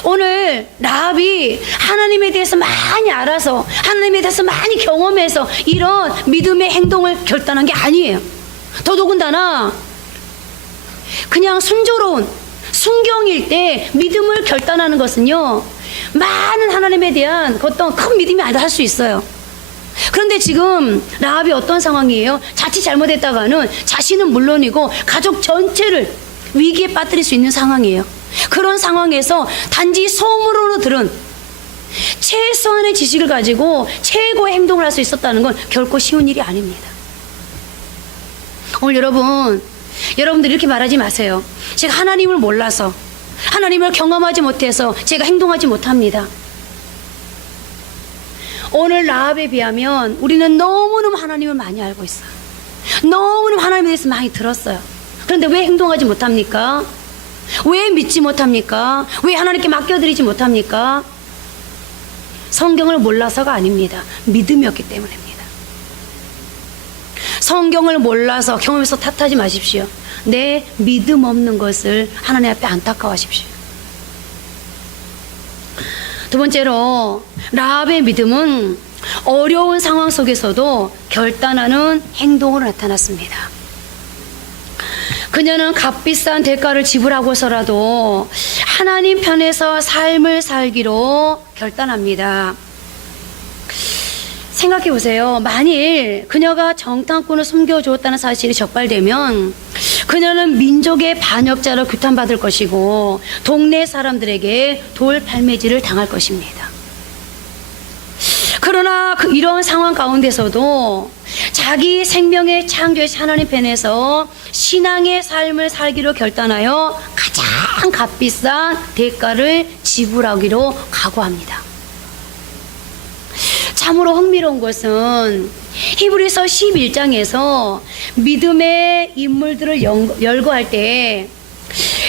오늘 라합이 하나님에 대해서 많이 알아서 하나님에 대해서 많이 경험해서 이런 믿음의 행동을 결단한 게 아니에요. 더더군다나 그냥 순조로운 순경일 때 믿음을 결단하는 것은요, 많은 하나님에 대한 어떤 큰 믿음이 아니라 할 수 있어요. 그런데 지금 라합이 어떤 상황이에요? 자칫 잘못했다가는 자신은 물론이고 가족 전체를 위기에 빠뜨릴 수 있는 상황이에요. 그런 상황에서 단지 소문으로 들은 최소한의 지식을 가지고 최고의 행동을 할 수 있었다는 건 결코 쉬운 일이 아닙니다. 오늘 여러분들 이렇게 말하지 마세요. 제가 하나님을 몰라서, 하나님을 경험하지 못해서 제가 행동하지 못합니다. 오늘 라합에 비하면 우리는 너무너무 하나님을 많이 알고 있어요. 너무너무 하나님에 대해서 많이 들었어요. 그런데 왜 행동하지 못합니까? 왜 믿지 못합니까? 왜 하나님께 맡겨드리지 못합니까? 성경을 몰라서가 아닙니다. 믿음이었기 때문입니다. 성경을 몰라서 경험해서 탓하지 마십시오. 내 믿음 없는 것을 하나님 앞에 안타까워하십시오. 두 번째로, 라합의 믿음은 어려운 상황 속에서도 결단하는 행동으로 나타났습니다. 그녀는 값비싼 대가를 지불하고서라도 하나님 편에서 삶을 살기로 결단합니다. 생각해 보세요. 만일 그녀가 정탐꾼을 숨겨주었다는 사실이 적발되면 그녀는 민족의 반역자로 규탄받을 것이고 동네 사람들에게 돌팔매질을 당할 것입니다. 그러나 이런 상황 가운데서도 자기 생명의 창조의 하나님 편에서 신앙의 삶을 살기로 결단하여 가장 값비싼 대가를 지불하기로 각오합니다. 참으로 흥미로운 것은 히브리서 11장에서 믿음의 인물들을 열거할 때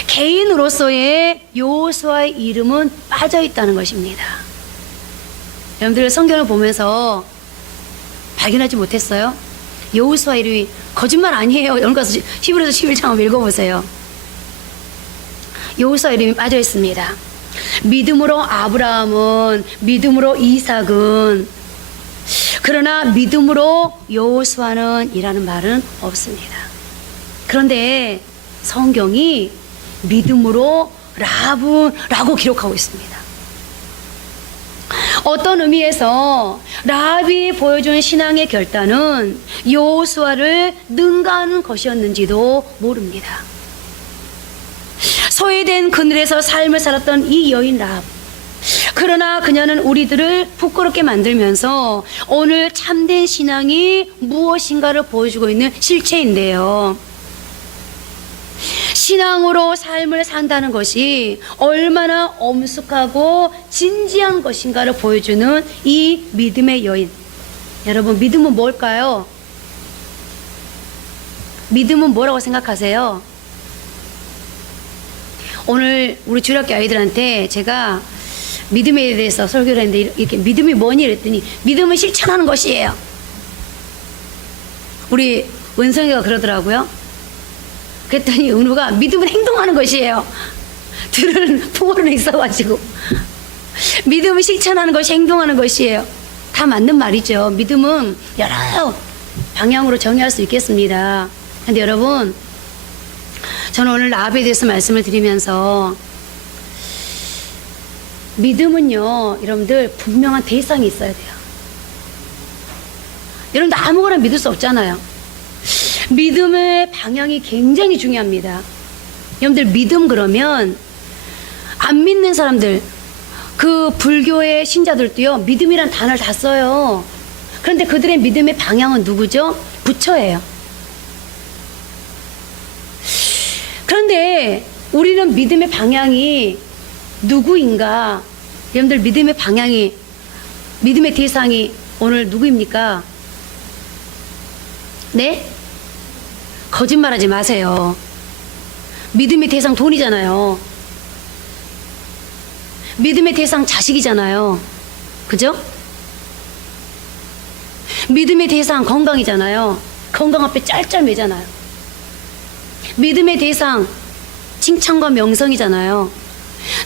개인으로서의 여호수아의 이름은 빠져 있다는 것입니다. 여러분들 성경을 보면서 발견하지 못했어요? 여호수아 이름이 거짓말 아니에요. 여러분 가서 히브리서 11장 한번 읽어보세요. 여호수아 이름이 빠져 있습니다. 믿음으로 아브라함은, 믿음으로 이삭은, 그러나 믿음으로 여호수아는 이라는 말은 없습니다. 그런데 성경이 믿음으로 라합라고 기록하고 있습니다. 어떤 의미에서 라합이 보여준 신앙의 결단은 여호수아를 능가하는 것이었는지도 모릅니다. 소외된 그늘에서 삶을 살았던 이 여인 라합, 그러나 그녀는 우리들을 부끄럽게 만들면서 오늘 참된 신앙이 무엇인가를 보여주고 있는 실체인데요. 신앙으로 삶을 산다는 것이 얼마나 엄숙하고 진지한 것인가를 보여주는 이 믿음의 여인. 여러분, 믿음은 뭘까요? 믿음은 뭐라고 생각하세요? 오늘 우리 주일학교 아이들한테 제가 믿음에 대해서 설교를 했는데 이렇게 믿음이 뭐니? 이랬더니 믿음은 실천하는 것이에요. 우리 은성이가 그러더라고요. 그랬더니 은우가 믿음은 행동하는 것이에요. 들은 부모는 있어가지고 믿음은 실천하는 것이 행동하는 것이에요. 다 맞는 말이죠. 믿음은 여러 방향으로 정의할 수 있겠습니다. 근데 여러분, 저는 오늘 라합에 대해서 말씀을 드리면서 믿음은요, 여러분들 분명한 대상이 있어야 돼요. 여러분들 아무거나 믿을 수 없잖아요. 믿음의 방향이 굉장히 중요합니다. 여러분들 믿음 그러면 안 믿는 사람들, 그 불교의 신자들도요, 믿음이란 단어를 다 써요. 그런데 그들의 믿음의 방향은 누구죠? 부처예요. 그런데 우리는 믿음의 방향이 누구인가? 여러분들 믿음의 방향이, 믿음의 대상이 오늘 누구입니까? 네? 거짓말하지 마세요. 믿음의 대상 돈이잖아요. 믿음의 대상 자식이잖아요. 그죠? 믿음의 대상 건강이잖아요. 건강 앞에 짤짤매잖아요. 믿음의 대상 칭찬과 명성이잖아요.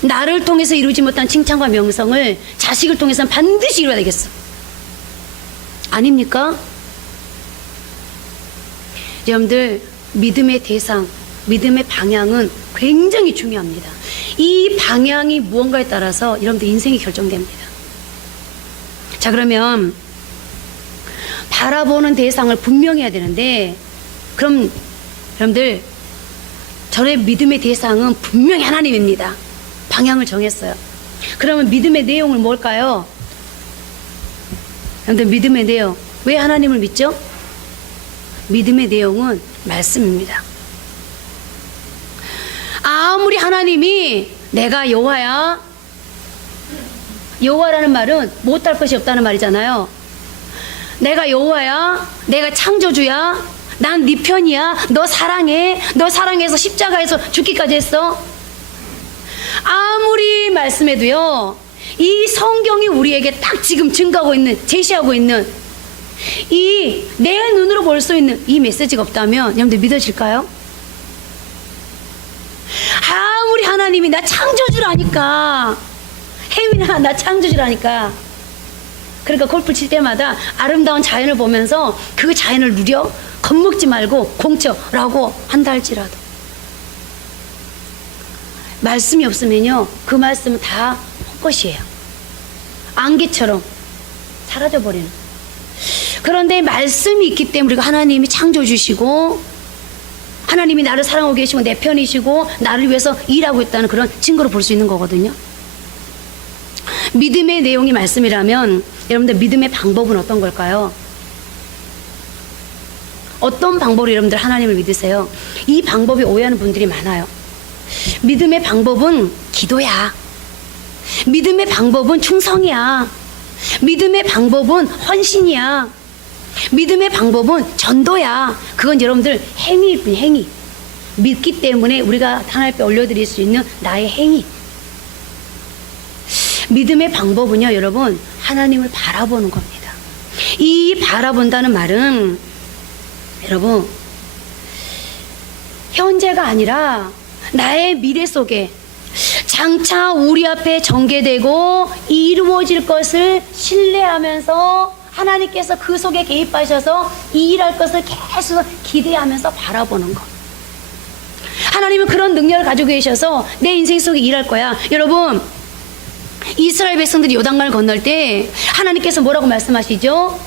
나를 통해서 이루지 못한 칭찬과 명성을 자식을 통해서는 반드시 이루어야 되겠어. 아닙니까? 여러분들, 믿음의 대상, 믿음의 방향은 굉장히 중요합니다. 이 방향이 무언가에 따라서 여러분들 인생이 결정됩니다. 자, 그러면 바라보는 대상을 분명히 해야 되는데, 그럼 여러분들, 저의 믿음의 대상은 분명히 하나님입니다. 방향을 정했어요. 그러면 믿음의 내용은 뭘까요? 여러분들, 믿음의 내용, 왜 하나님을 믿죠? 믿음의 내용은 말씀입니다. 아무리 하나님이 내가 여호와야, 여호와라는 말은 못할 것이 없다는 말이잖아요. 내가 여호와야, 내가 창조주야, 난 네 편이야, 너 사랑해, 너 사랑해서 십자가에서 죽기까지 했어. 아무리 말씀해도요, 이 성경이 우리에게 딱 지금 증거하고 있는, 제시하고 있는 이 내 눈으로 볼 수 있는 이 메시지가 없다면 여러분들 믿어질까요? 아무리 하나님이 나 창조주라니까, 혜민아 나 창조주라니까, 그러니까 골프 칠 때마다 아름다운 자연을 보면서 그 자연을 누려 겁먹지 말고 공쳐라고 한다 할지라도 말씀이 없으면요, 그 말씀은 다 헛것이에요. 안개처럼 사라져버리는. 그런데 말씀이 있기 때문에 우리가 하나님이 창조주시고 하나님이 나를 사랑하고 계시고 내 편이시고 나를 위해서 일하고 있다는 그런 증거로 볼 수 있는 거거든요. 믿음의 내용이 말씀이라면 여러분들 믿음의 방법은 어떤 걸까요? 어떤 방법으로 여러분들 하나님을 믿으세요? 이 방법이 오해하는 분들이 많아요. 믿음의 방법은 기도야. 믿음의 방법은 충성이야. 믿음의 방법은 헌신이야. 믿음의 방법은 전도야. 그건 여러분들 행위일 뿐이야, 행위. 믿기 때문에 우리가 하나님 앞에 올려드릴 수 있는 나의 행위. 믿음의 방법은요, 여러분, 하나님을 바라보는 겁니다. 이 바라본다는 말은 여러분, 현재가 아니라 나의 미래 속에 장차 우리 앞에 전개되고 이루어질 것을 신뢰하면서 하나님께서 그 속에 개입하셔서 일할 것을 계속 기대하면서 바라보는 것. 하나님은 그런 능력을 가지고 계셔서 내 인생 속에 일할 거야. 여러분, 이스라엘 백성들이 요단강을 건널 때 하나님께서 뭐라고 말씀하시죠?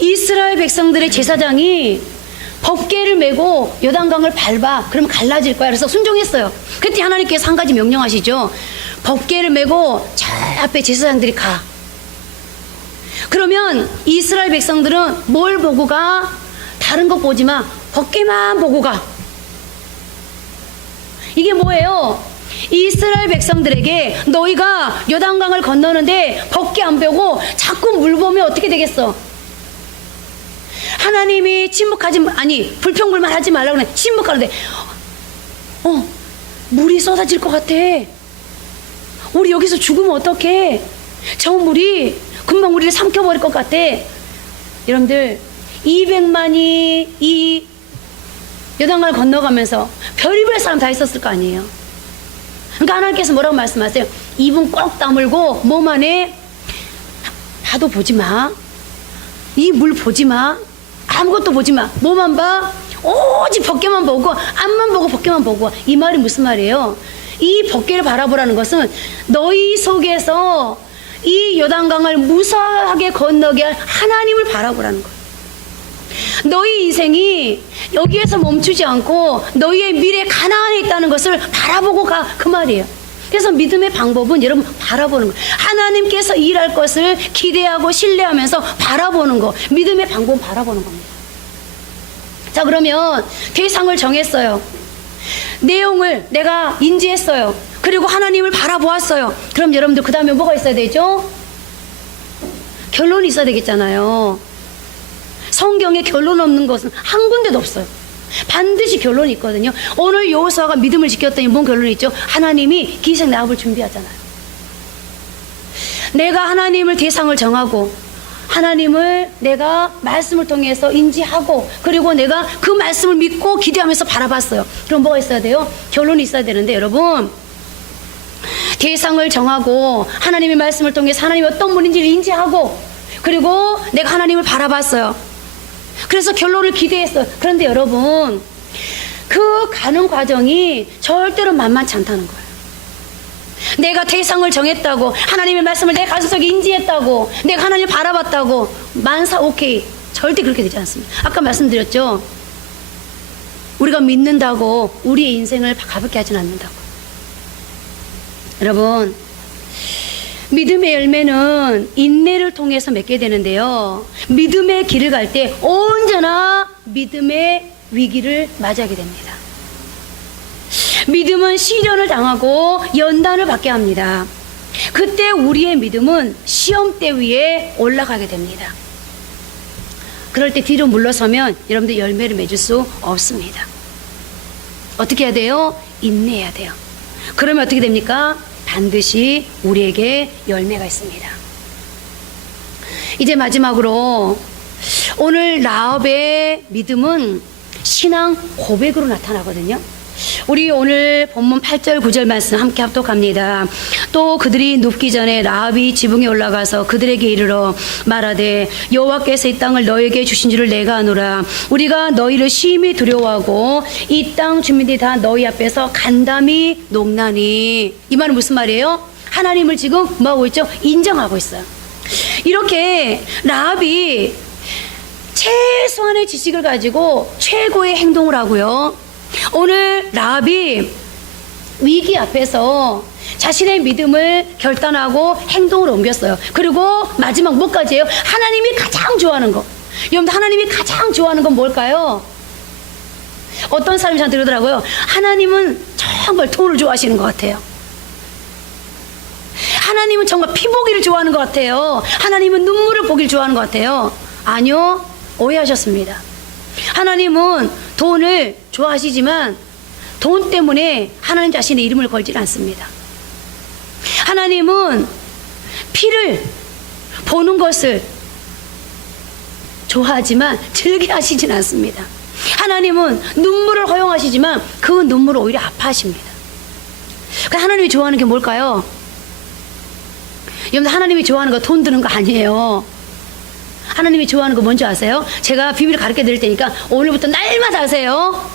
이스라엘 백성들의 제사장이 법궤를 메고 요단강을 밟아. 그러면 갈라질 거야. 그래서 순종했어요. 그때 하나님께서 한 가지 명령하시죠. 법궤를 메고 저 앞에 제사장들이 가. 그러면 이스라엘 백성들은 뭘 보고 가? 다른 것 보지 마. 법궤만 보고 가. 이게 뭐예요? 이스라엘 백성들에게 너희가 요단강을 건너는데 법궤 안 보고 자꾸 물 보면 어떻게 되겠어? 하나님이 불평불만 하지 말라고 그래. 침묵하는데 물이 쏟아질 것 같아. 우리 여기서 죽으면 어떡해? 저 물이 금방 우리를 삼켜버릴 것 같아. 여러분들 200만이 이 요단강을 건너가면서 별의별 사람 다 있었을 거 아니에요. 그러니까 하나님께서 뭐라고 말씀하세요? 입은 꼭 다물고 몸 안에 파도 보지 마. 이 물 보지 마. 아무것도 보지 마. 뭐만 봐? 오직 법궤만 보고 앞만 보고 법궤만 보고. 이 말이 무슨 말이에요? 이 법궤를 바라보라는 것은 너희 속에서 이 요단강을 무사하게 건너게 할 하나님을 바라보라는 거예요. 너희 인생이 여기에서 멈추지 않고 너희의 미래 가나안에 있다는 것을 바라보고 가. 그 말이에요. 그래서 믿음의 방법은 여러분 바라보는 거예요. 하나님께서 일할 것을 기대하고 신뢰하면서 바라보는 거. 믿음의 방법은 바라보는 겁니다. 자, 그러면 대상을 정했어요. 내용을 내가 인지했어요. 그리고 하나님을 바라보았어요. 그럼 여러분들 그 다음에 뭐가 있어야 되죠? 결론이 있어야 되겠잖아요. 성경에 결론 없는 것은 한 군데도 없어요. 반드시 결론이 있거든요. 오늘 여호수아가 믿음을 지켰더니 뭔 결론이 있죠? 하나님이 기생 나합을 준비하잖아요. 내가 하나님을 대상을 정하고 하나님을 내가 말씀을 통해서 인지하고 그리고 내가 그 말씀을 믿고 기대하면서 바라봤어요. 그럼 뭐가 있어야 돼요? 결론이 있어야 되는데 여러분, 대상을 정하고 하나님의 말씀을 통해서 하나님이 어떤 분인지를 인지하고 그리고 내가 하나님을 바라봤어요. 그래서 결론을 기대했어요. 그런데 여러분, 그 가는 과정이 절대로 만만치 않다는 거예요. 내가 대상을 정했다고, 하나님의 말씀을 내 가슴속에 인지했다고, 내가 하나님을 바라봤다고 만사 오케이. 절대 그렇게 되지 않습니다. 아까 말씀드렸죠. 우리가 믿는다고 우리의 인생을 가볍게 하진 않는다고. 여러분, 믿음의 열매는 인내를 통해서 맺게 되는데요. 믿음의 길을 갈 때 언제나 믿음의 위기를 맞이하게 됩니다. 믿음은 시련을 당하고 연단을 받게 합니다. 그때 우리의 믿음은 시험대 위에 올라가게 됩니다. 그럴 때 뒤로 물러서면 여러분들 열매를 맺을 수 없습니다. 어떻게 해야 돼요? 인내해야 돼요. 그러면 어떻게 됩니까? 반드시 우리에게 열매가 있습니다. 이제 마지막으로 오늘 라합의 믿음은 신앙 고백으로 나타나거든요. 우리 오늘 본문 8절 9절 말씀 함께 합독합니다. 또 그들이 눕기 전에 라합이 지붕에 올라가서 그들에게 이르러 말하되 여호와께서 이 땅을 너에게 주신 줄을 내가 아노라. 우리가 너희를 심히 두려워하고 이 땅 주민들이 다 너희 앞에서 간담이 녹나니. 이 말은 무슨 말이에요? 하나님을 지금 뭐하고 있죠? 인정하고 있어요. 이렇게 라합이 최소한의 지식을 가지고 최고의 행동을 하고요. 오늘 라합이 위기 앞에서 자신의 믿음을 결단하고 행동을 옮겼어요. 그리고 마지막 뭐까지예요? 하나님이 가장 좋아하는 거. 여러분, 하나님이 가장 좋아하는 건 뭘까요? 어떤 사람이 저한테 그러더라고요. 하나님은 정말 돈을 좋아하시는 것 같아요. 하나님은 정말 피 보기를 좋아하는 것 같아요. 하나님은 눈물을 보기를 좋아하는 것 같아요. 아니요, 오해하셨습니다. 하나님은 돈을 좋아하시지만 돈 때문에 하나님 자신의 이름을 걸지 않습니다. 하나님은 피를 보는 것을 좋아하지만 즐겨하시진 않습니다. 하나님은 눈물을 허용하시지만 그 눈물을 오히려 아파하십니다. 그러니까 하나님이 좋아하는 게 뭘까요? 여러분, 하나님이 좋아하는 거 돈 드는 거 아니에요. 하나님이 좋아하는 거 뭔지 아세요? 제가 비밀을 가르쳐 드릴 테니까 오늘부터 날마다 하세요.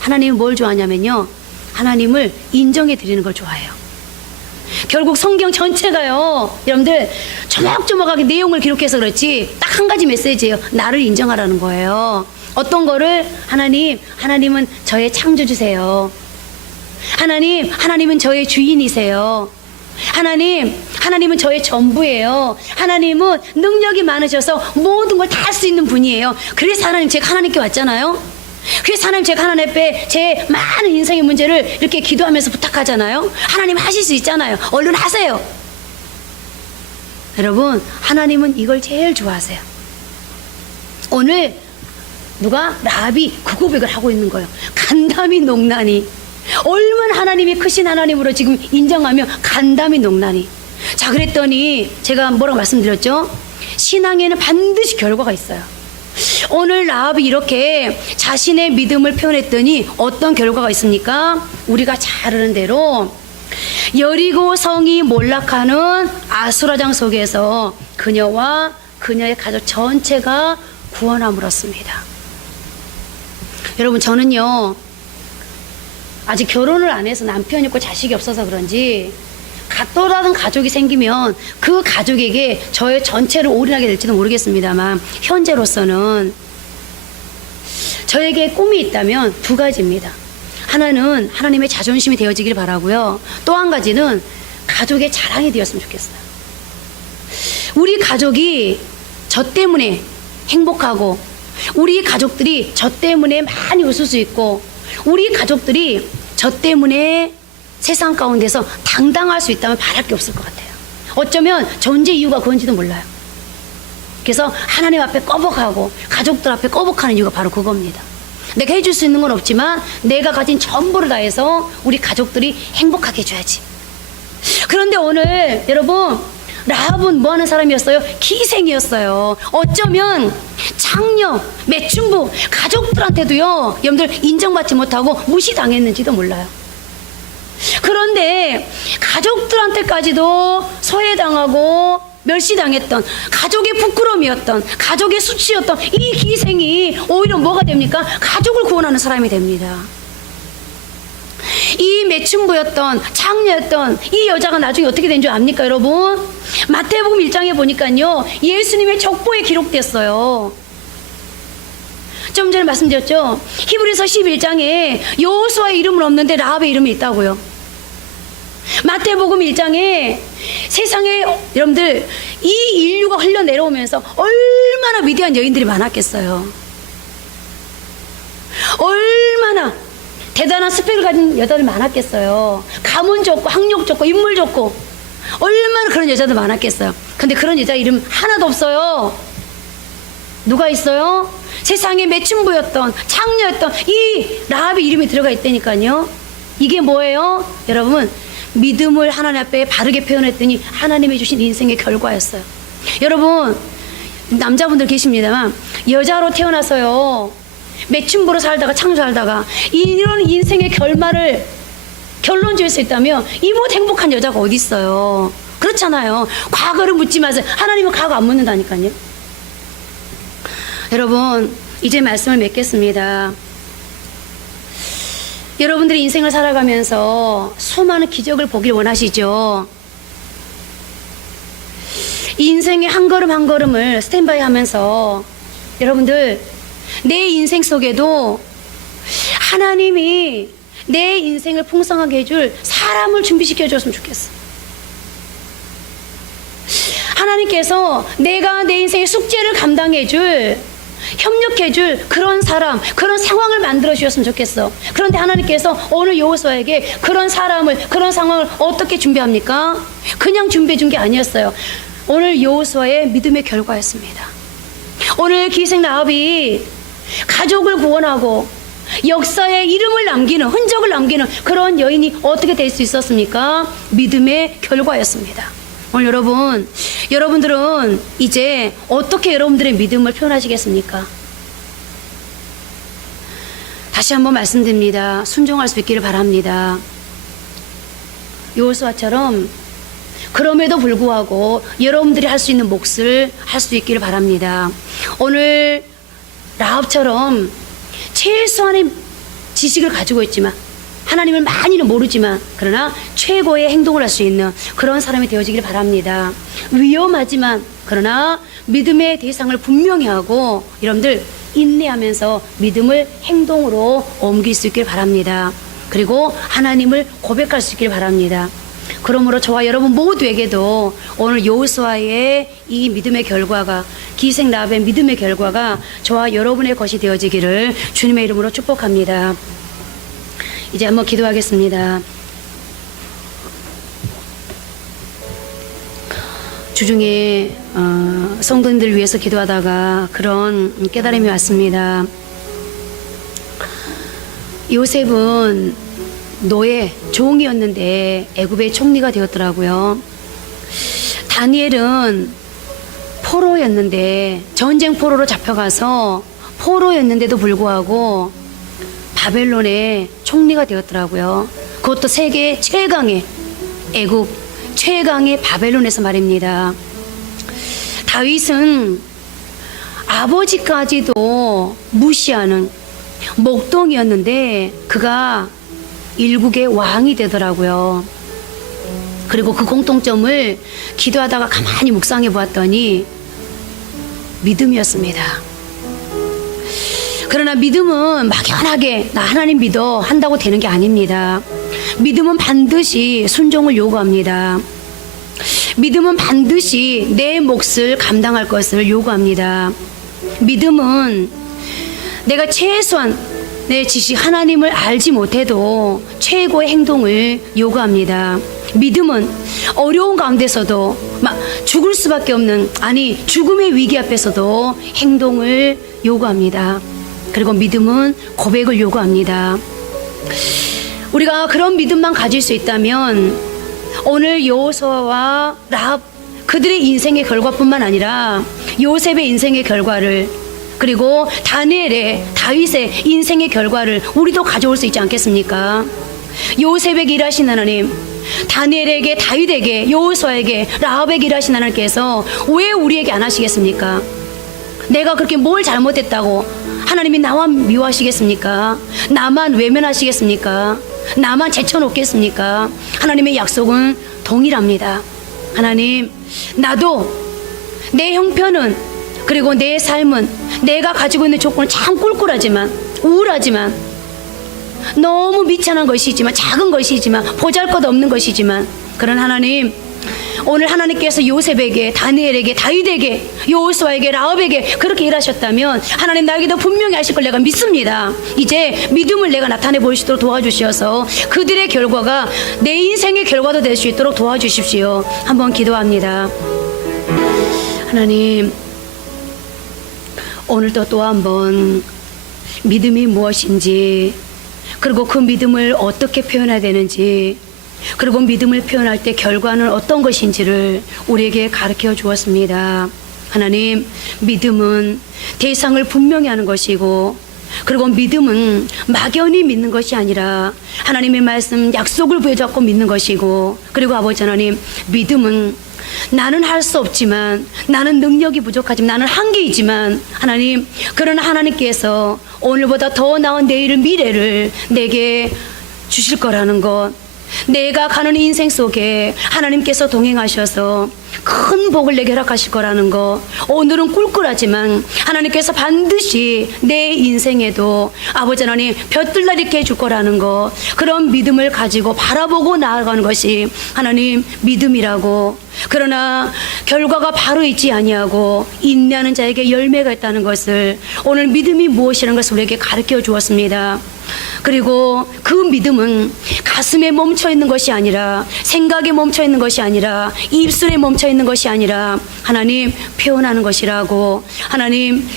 하나님은 뭘 좋아하냐면요, 하나님을 인정해 드리는 걸 좋아해요. 결국 성경 전체가요, 여러분들 조목조목하게 내용을 기록해서 그렇지 딱 한 가지 메시지예요. 나를 인정하라는 거예요. 어떤 거를? 하나님은 저의 창조주세요. 하나님은 저의 주인이세요. 하나님은 저의 전부예요. 하나님은 능력이 많으셔서 모든 걸 다 할 수 있는 분이에요. 그래서 제가 하나님께 왔잖아요. 그래서 제가 하나님 앞에 제 많은 인생의 문제를 이렇게 기도하면서 부탁하잖아요. 하나님 하실 수 있잖아요. 얼른 하세요. 여러분, 하나님은 이걸 제일 좋아하세요. 오늘 누가? 라합이 그 고백을 하고 있는 거예요. 간담이 농나니. 얼마나 하나님이 크신 하나님으로 지금 인정하며 간담이 농나니. 자, 그랬더니 제가 뭐라고 말씀드렸죠? 신앙에는 반드시 결과가 있어요. 오늘 라합이 이렇게 자신의 믿음을 표현했더니 어떤 결과가 있습니까? 우리가 잘 아는 대로 여리고 성이 몰락하는 아수라장 속에서 그녀와 그녀의 가족 전체가 구원함으로습니다. 여러분, 저는요 아직 결혼을 안 해서 남편이 없고 자식이 없어서 그런지 또 다른 가족이 생기면 그 가족에게 저의 전체를 올인하게 될지도 모르겠습니다만, 현재로서는 저에게 꿈이 있다면 두 가지입니다. 하나는 하나님의 자존심이 되어지길 바라고요. 또 한 가지는 가족의 자랑이 되었으면 좋겠어요. 우리 가족이 저 때문에 행복하고, 우리 가족들이 저 때문에 많이 웃을 수 있고, 우리 가족들이 저 때문에 세상 가운데서 당당할 수 있다면 바랄 게 없을 것 같아요. 어쩌면 존재 이유가 그건지도 몰라요. 그래서 하나님 앞에 꺼벅하고 가족들 앞에 꺼벅하는 이유가 바로 그겁니다. 내가 해줄 수 있는 건 없지만 내가 가진 전부를 다해서 우리 가족들이 행복하게 해줘야지. 그런데 오늘 여러분, 라합은 뭐 하는 사람이었어요? 기생이었어요. 어쩌면 장녀, 매춘부, 가족들한테도요, 여러분들 인정받지 못하고 무시당했는지도 몰라요. 그런데 가족들한테까지도 소외당하고 멸시당했던, 가족의 부끄러움이었던, 가족의 수치였던 이 기생이 오히려 뭐가 됩니까? 가족을 구원하는 사람이 됩니다. 이 매춘부였던, 장녀였던 이 여자가 나중에 어떻게 된 줄 압니까, 여러분? 마태복음 1장에 보니까요, 예수님의 족보에 기록됐어요. 좀 전에 말씀드렸죠? 히브리서 11장에 여호수아의 이름은 없는데 라합의 이름이 있다고요. 마태복음 1장에 세상에 여러분들 이 인류가 흘러내려오면서 얼마나 위대한 여인들이 많았겠어요. 얼마나 대단한 스펙을 가진 여자들 많았겠어요. 가문 좋고 학력 좋고 인물 좋고 얼마나 그런 여자들 많았겠어요. 근데 그런 여자 이름 하나도 없어요. 누가 있어요? 세상에 매춘부였던, 장녀였던 이 라합의 이름이 들어가 있다니까요. 이게 뭐예요? 여러분, 믿음을 하나님 앞에 바르게 표현했더니 하나님이 주신 인생의 결과였어요. 여러분, 남자분들 계십니다만 여자로 태어나서요, 매춘부로 살다가 창조 살다가 이런 인생의 결말을 결론 지을 수 있다면 이보다 행복한 여자가 어디 있어요? 그렇잖아요. 과거를 묻지 마세요. 하나님은 과거 안 묻는다니까요. 여러분, 이제 말씀을 맺겠습니다. 여러분들이 인생을 살아가면서 수많은 기적을 보길 원하시죠? 인생의 한 걸음 한 걸음을 스탠바이 하면서 여러분들, 내 인생 속에도 하나님이 내 인생을 풍성하게 해줄 사람을 준비시켜 줬으면 좋겠어. 하나님께서 내가 내 인생의 숙제를 감당해줄, 협력해줄 그런 사람, 그런 상황을 만들어 주셨으면 좋겠어. 그런데 하나님께서 오늘 여호수아에게 그런 사람을, 그런 상황을 어떻게 준비합니까? 그냥 준비해 준 게 아니었어요. 오늘 여호수아의 믿음의 결과였습니다. 오늘 기생 라합이 가족을 구원하고 역사에 이름을 남기는, 흔적을 남기는 그런 여인이 어떻게 될 수 있었습니까? 믿음의 결과였습니다. 오늘 여러분들은 이제 어떻게 여러분들의 믿음을 표현하시겠습니까? 다시 한번 말씀드립니다. 순종할 수 있기를 바랍니다. 여호수아처럼 그럼에도 불구하고 여러분들이 할 수 있는 몫을 할 수 있기를 바랍니다. 오늘 라합처럼 최소한의 지식을 가지고 있지만, 하나님을 많이는 모르지만, 그러나 최고의 행동을 할 수 있는 그런 사람이 되어지기를 바랍니다. 위험하지만 그러나 믿음의 대상을 분명히 하고 여러분들 인내하면서 믿음을 행동으로 옮길 수 있기를 바랍니다. 그리고 하나님을 고백할 수 있기를 바랍니다. 그러므로 저와 여러분 모두에게도 오늘 여호수아의 이 믿음의 결과가, 기생 라합의 믿음의 결과가 저와 여러분의 것이 되어지기를 주님의 이름으로 축복합니다. 이제 한번 기도하겠습니다. 주중에 성도님들 위해서 기도하다가 그런 깨달음이 왔습니다. 요셉은 노예, 종이었는데 애굽의 총리가 되었더라고요. 다니엘은 포로였는데, 전쟁 포로로 잡혀가서 포로였는데도 불구하고 바벨론의 총리가 되었더라고요. 그것도 세계 최강의, 애굽 최강의 바벨론에서 말입니다. 다윗은 아버지까지도 무시하는 목동이었는데 그가 일국의 왕이 되더라고요. 그리고 그 공통점을 기도하다가 가만히 묵상해 보았더니 믿음이었습니다. 그러나 믿음은 막연하게 나 하나님 믿어 한다고 되는 게 아닙니다. 믿음은 반드시 순종을 요구합니다. 믿음은 반드시 내 몫을 감당할 것을 요구합니다. 믿음은 내가 최소한 내 지식, 하나님을 알지 못해도 최고의 행동을 요구합니다. 믿음은 어려운 가운데서도 막 죽을 수밖에 없는, 아니 죽음의 위기 앞에서도 행동을 요구합니다. 그리고 믿음은 고백을 요구합니다. 우리가 그런 믿음만 가질 수 있다면 오늘 여호수아와 라합, 그들의 인생의 결과뿐만 아니라 요셉의 인생의 결과를, 그리고 다니엘의, 다윗의 인생의 결과를 우리도 가져올 수 있지 않겠습니까? 요셉에게 일하신 하나님, 다니엘에게, 다윗에게, 여호수아에게, 라합에게 일하신 하나님께서 왜 우리에게 안 하시겠습니까? 내가 그렇게 뭘 잘못했다고 하나님이 나만 미워하시겠습니까? 나만 외면하시겠습니까? 나만 제쳐놓겠습니까? 하나님의 약속은 동일합니다. 하나님, 나도 내 형편은, 그리고 내 삶은, 내가 가지고 있는 조건은 참 꿀꿀하지만, 우울하지만, 너무 미천한 것이지만, 작은 것이지만, 보잘것없는 것이지만, 그런 하나님, 오늘 하나님께서 요셉에게, 다니엘에게, 다윗에게, 여호수아에게, 라합에게 그렇게 일하셨다면 하나님 나에게도 분명히 하실 걸 내가 믿습니다. 이제 믿음을 내가 나타내 보일 수 있도록 도와주셔서 그들의 결과가 내 인생의 결과도 될 수 있도록 도와주십시오. 한번 기도합니다. 하나님, 오늘도 또 한번 믿음이 무엇인지, 그리고 그 믿음을 어떻게 표현해야 되는지, 그리고 믿음을 표현할 때 결과는 어떤 것인지를 우리에게 가르쳐 주었습니다. 하나님, 믿음은 대상을 분명히 하는 것이고, 그리고 믿음은 막연히 믿는 것이 아니라 하나님의 말씀, 약속을 부여잡고 믿는 것이고, 그리고 아버지 하나님, 믿음은 나는 할 수 없지만, 나는 능력이 부족하지만, 나는 한계이지만 하나님, 그러나 하나님께서 오늘보다 더 나은 내일을, 미래를 내게 주실 거라는 것, 내가 가는 인생 속에 하나님께서 동행하셔서 큰 복을 내게 허락하실 거라는 거, 오늘은 꿀꿀하지만 하나님께서 반드시 내 인생에도 아버지 하나님 볕들날 있게 해줄 거라는 거, 그런 믿음을 가지고 바라보고 나아가는 것이 하나님 믿음이라고. 그러나 결과가 바로 있지 아니하고 인내하는 자에게 열매가 있다는 것을 오늘 믿음이 무엇이라는 것을 우리에게 가르쳐 주었습니다. 그리고 그 믿음은 가슴에 멈춰 있는 것이 아니라, 생각에 멈춰 있는 것이 아니라, 입술에 멈춰 있는 것이 아니라 하나님 표현하는 것이라고. 하나님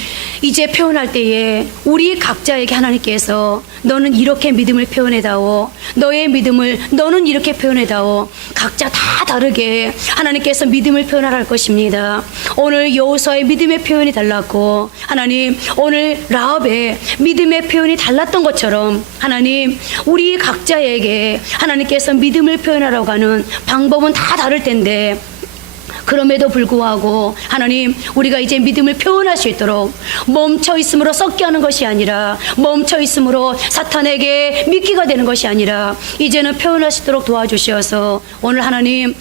이제 표현할 때에 우리 각자에게 하나님께서 너는 이렇게 믿음을 표현해다오, 너의 믿음을 너는 이렇게 표현해다오, 각자 다 다르게 하나님께서 믿음을 표현하라 할 것입니다. 오늘 여호수아의 믿음의 표현이 달랐고, 하나님 오늘 라합의 믿음의 표현이 달랐던 것처럼 하나님 우리 각자에게 하나님께서 믿음을 표현하라고 하는 방법은 다 다를 텐데, 그럼에도 불구하고 하나님 우리가 이제 믿음을 표현할 수 있도록 멈춰 있음으로 썩게 하는 것이 아니라, 멈춰 있음으로 사탄에게 미끼가 되는 것이 아니라 이제는 표현할 수 있도록 도와주시어서 오늘 하나님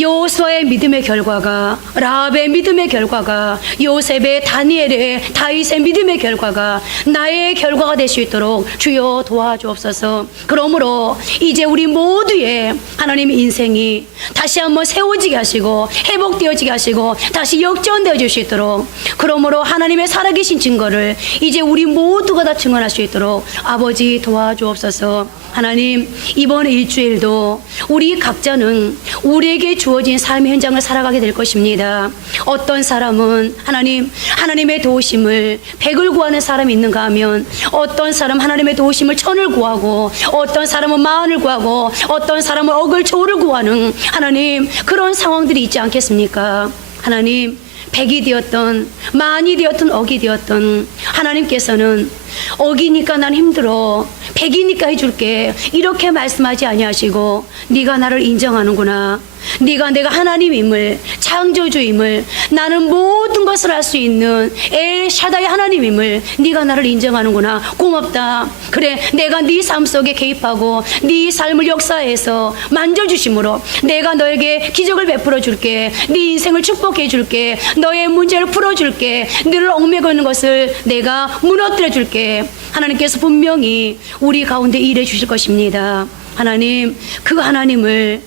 여호수아의 믿음의 결과가, 라합의 믿음의 결과가, 요셉의, 다니엘의, 다윗의 믿음의 결과가 나의 결과가 될 수 있도록 주여 도와주옵소서. 그러므로 이제 우리 모두의 하나님 인생이 다시 한번 세워지게 하시고 회복되어지게 하시고 다시 역전되어 줄 수 있도록, 그러므로 하나님의 살아계신 증거를 이제 우리 모두가 다 증언할 수 있도록 아버지 도와주옵소서. 하나님 이번 일주일도 우리 각자는 우리에게 주어진 삶의 현장을 살아가게 될 것입니다. 어떤 사람은 하나님의 도우심을 100을 구하는 사람이 있는가 하면, 어떤 사람 하나님의 도우심을 1000을 구하고, 어떤 사람은 10,000을 구하고, 어떤 사람은 억을 조를 구하는 하나님 그런 상황들이 있지 않겠습니까? 하나님 100이 되었던, 10,000이 되었던, 억이 되었던 하나님께서는 억이니까 난 힘들어, 100이니까 해줄게 이렇게 말씀하지 아니하시고, 네가 나를 인정하는구나, 네가 내가 하나님임을, 창조주임을, 나는 모든 것을 할 수 있는 엘 샤다이 하나님임을 네가 나를 인정하는구나, 고맙다. 그래 내가 네 삶 속에 개입하고 네 삶을 역사해서 만져주심으로 내가 너에게 기적을 베풀어 줄게, 네 인생을 축복해 줄게, 너의 문제를 풀어줄게, 너를 얽매고 있는 것을 내가 무너뜨려 줄게. 하나님께서 분명히 우리 가운데 일해 주실 것입니다. 하나님 그 하나님을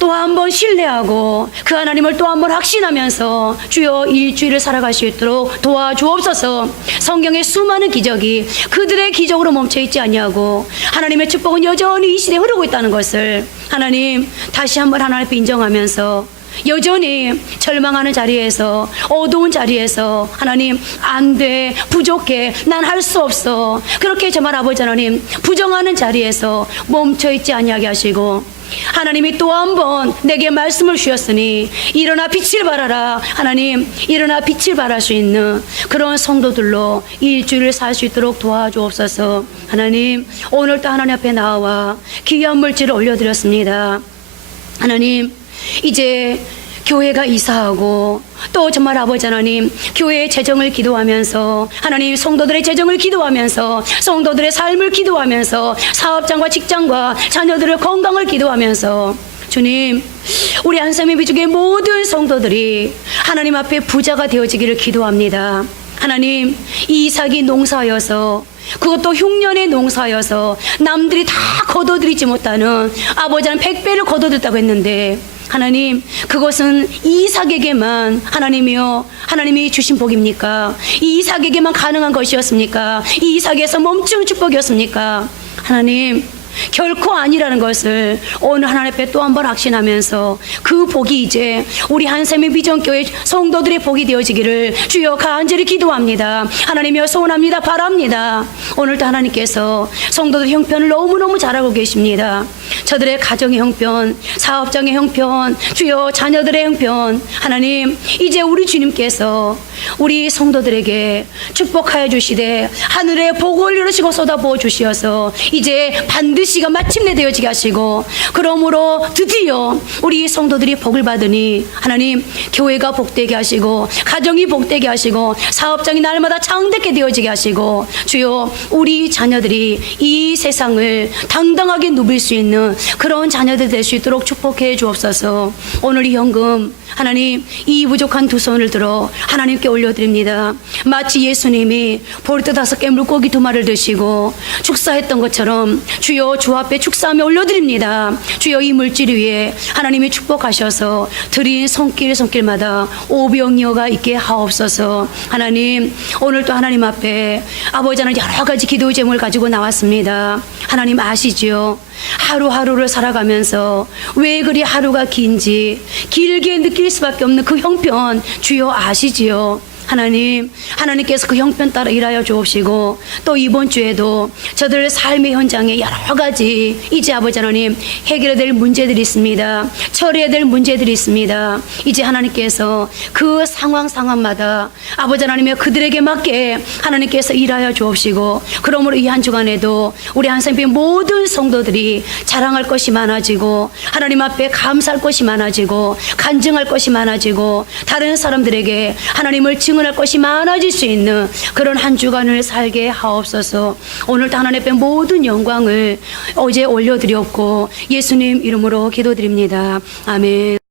또 한 번 신뢰하고 그 하나님을 또 한 번 확신하면서 주여 일주일을 살아갈 수 있도록 도와주옵소서. 성경의 수많은 기적이 그들의 기적으로 멈춰있지 아니하고 하나님의 축복은 여전히 이 시대에 흐르고 있다는 것을 하나님 다시 한번 하나님 앞에 인정하면서, 여전히 절망하는 자리에서, 어두운 자리에서 하나님 안 돼, 부족해, 난 할 수 없어, 그렇게 정말 아버지 하나님 부정하는 자리에서 멈춰있지 아니하게 하시고, 하나님이 또 한 번 내게 말씀을 주셨으니 일어나 빛을 발하라, 하나님 일어나 빛을 발할 수 있는 그런 성도들로 일주일을 살 수 있도록 도와주옵소서. 하나님 오늘도 하나님 앞에 나와 귀한 물질을 올려드렸습니다. 하나님 이제 교회가 이사하고 또 정말 아버지 하나님 교회의 재정을 기도하면서, 하나님 성도들의 재정을 기도하면서, 성도들의 삶을 기도하면서, 사업장과 직장과 자녀들의 건강을 기도하면서, 주님 우리 한샘의 비중의 모든 성도들이 하나님 앞에 부자가 되어지기를 기도합니다. 하나님 이삭이 농사여서, 그것도 흉년의 농사여서 남들이 다 거둬들이지 못하는 아버지는 100배를 거둬들였다고 했는데, 하나님 그것은 이삭에게만 하나님이요 하나님이 주신 복입니까? 이삭에게만 가능한 것이었습니까? 이삭에서 멈추는 축복이었습니까? 하나님 결코 아니라는 것을 오늘 하나님 앞에 또 한 번 확신하면서 그 복이 이제 우리 한샘의 비전교회 성도들의 복이 되어지기를 주여 간절히 기도합니다. 하나님이여 소원합니다. 바랍니다. 오늘도 하나님께서 성도들 형편을 너무너무 잘하고 계십니다. 저들의 가정의 형편, 사업장의 형편, 주여 자녀들의 형편, 하나님 이제 우리 주님께서 우리 성도들에게 축복하여 주시되 하늘에 복을 이루시고 쏟아부어 주시어서 이제 반드시가 마침내 되어지게 하시고, 그러므로 드디어 우리 성도들이 복을 받으니 하나님 교회가 복되게 하시고, 가정이 복되게 하시고, 사업장이 날마다 창대케 되어지게 하시고, 주여 우리 자녀들이 이 세상을 당당하게 누빌 수 있는 그런 자녀들 될 수 있도록 축복해 주옵소서. 오늘 이 현금 하나님 이 부족한 두 손을 들어 하나님께 올려드립니다. 마치 예수님이 보리떡 5개 물고기 2마리를 드시고 축사했던 것처럼 주여 주 앞에 축사하며 올려드립니다. 주여 이 물질 위에 하나님이 축복하셔서 드린 손길마다 오병이어가 있게 하옵소서. 하나님 오늘 또 하나님 앞에 아버지 하나님 여러 가지 기도 제목을 가지고 나왔습니다. 하나님 아시지요? 하루하루를 살아가면서 왜 그리 하루가 긴지 길게 느낄 수밖에 없는 그 형편 주여 아시지요? 하나님께서 그 형편 따라 일하여 주옵시고 또 이번 주에도 저들 삶의 현장에 여러 가지 이제 아버지 하나님 해결해야 될 문제들이 있습니다. 처리해야 될 문제들이 있습니다. 이제 하나님께서 그 상황마다 아버지 하나님의 그들에게 맞게 하나님께서 일하여 주옵시고 그러므로 이 한 주간에도 우리 한샘교회 모든 성도들이 자랑할 것이 많아지고 하나님 앞에 감사할 것이 많아지고 간증할 것이 많아지고 다른 사람들에게 하나님을 증언할 것이 많아질 수 있는 그런 한 주간을 살게 하옵소서. 오늘도 하나님 앞에 모든 영광을 어제 올려드렸고 예수님 이름으로 기도드립니다. 아멘.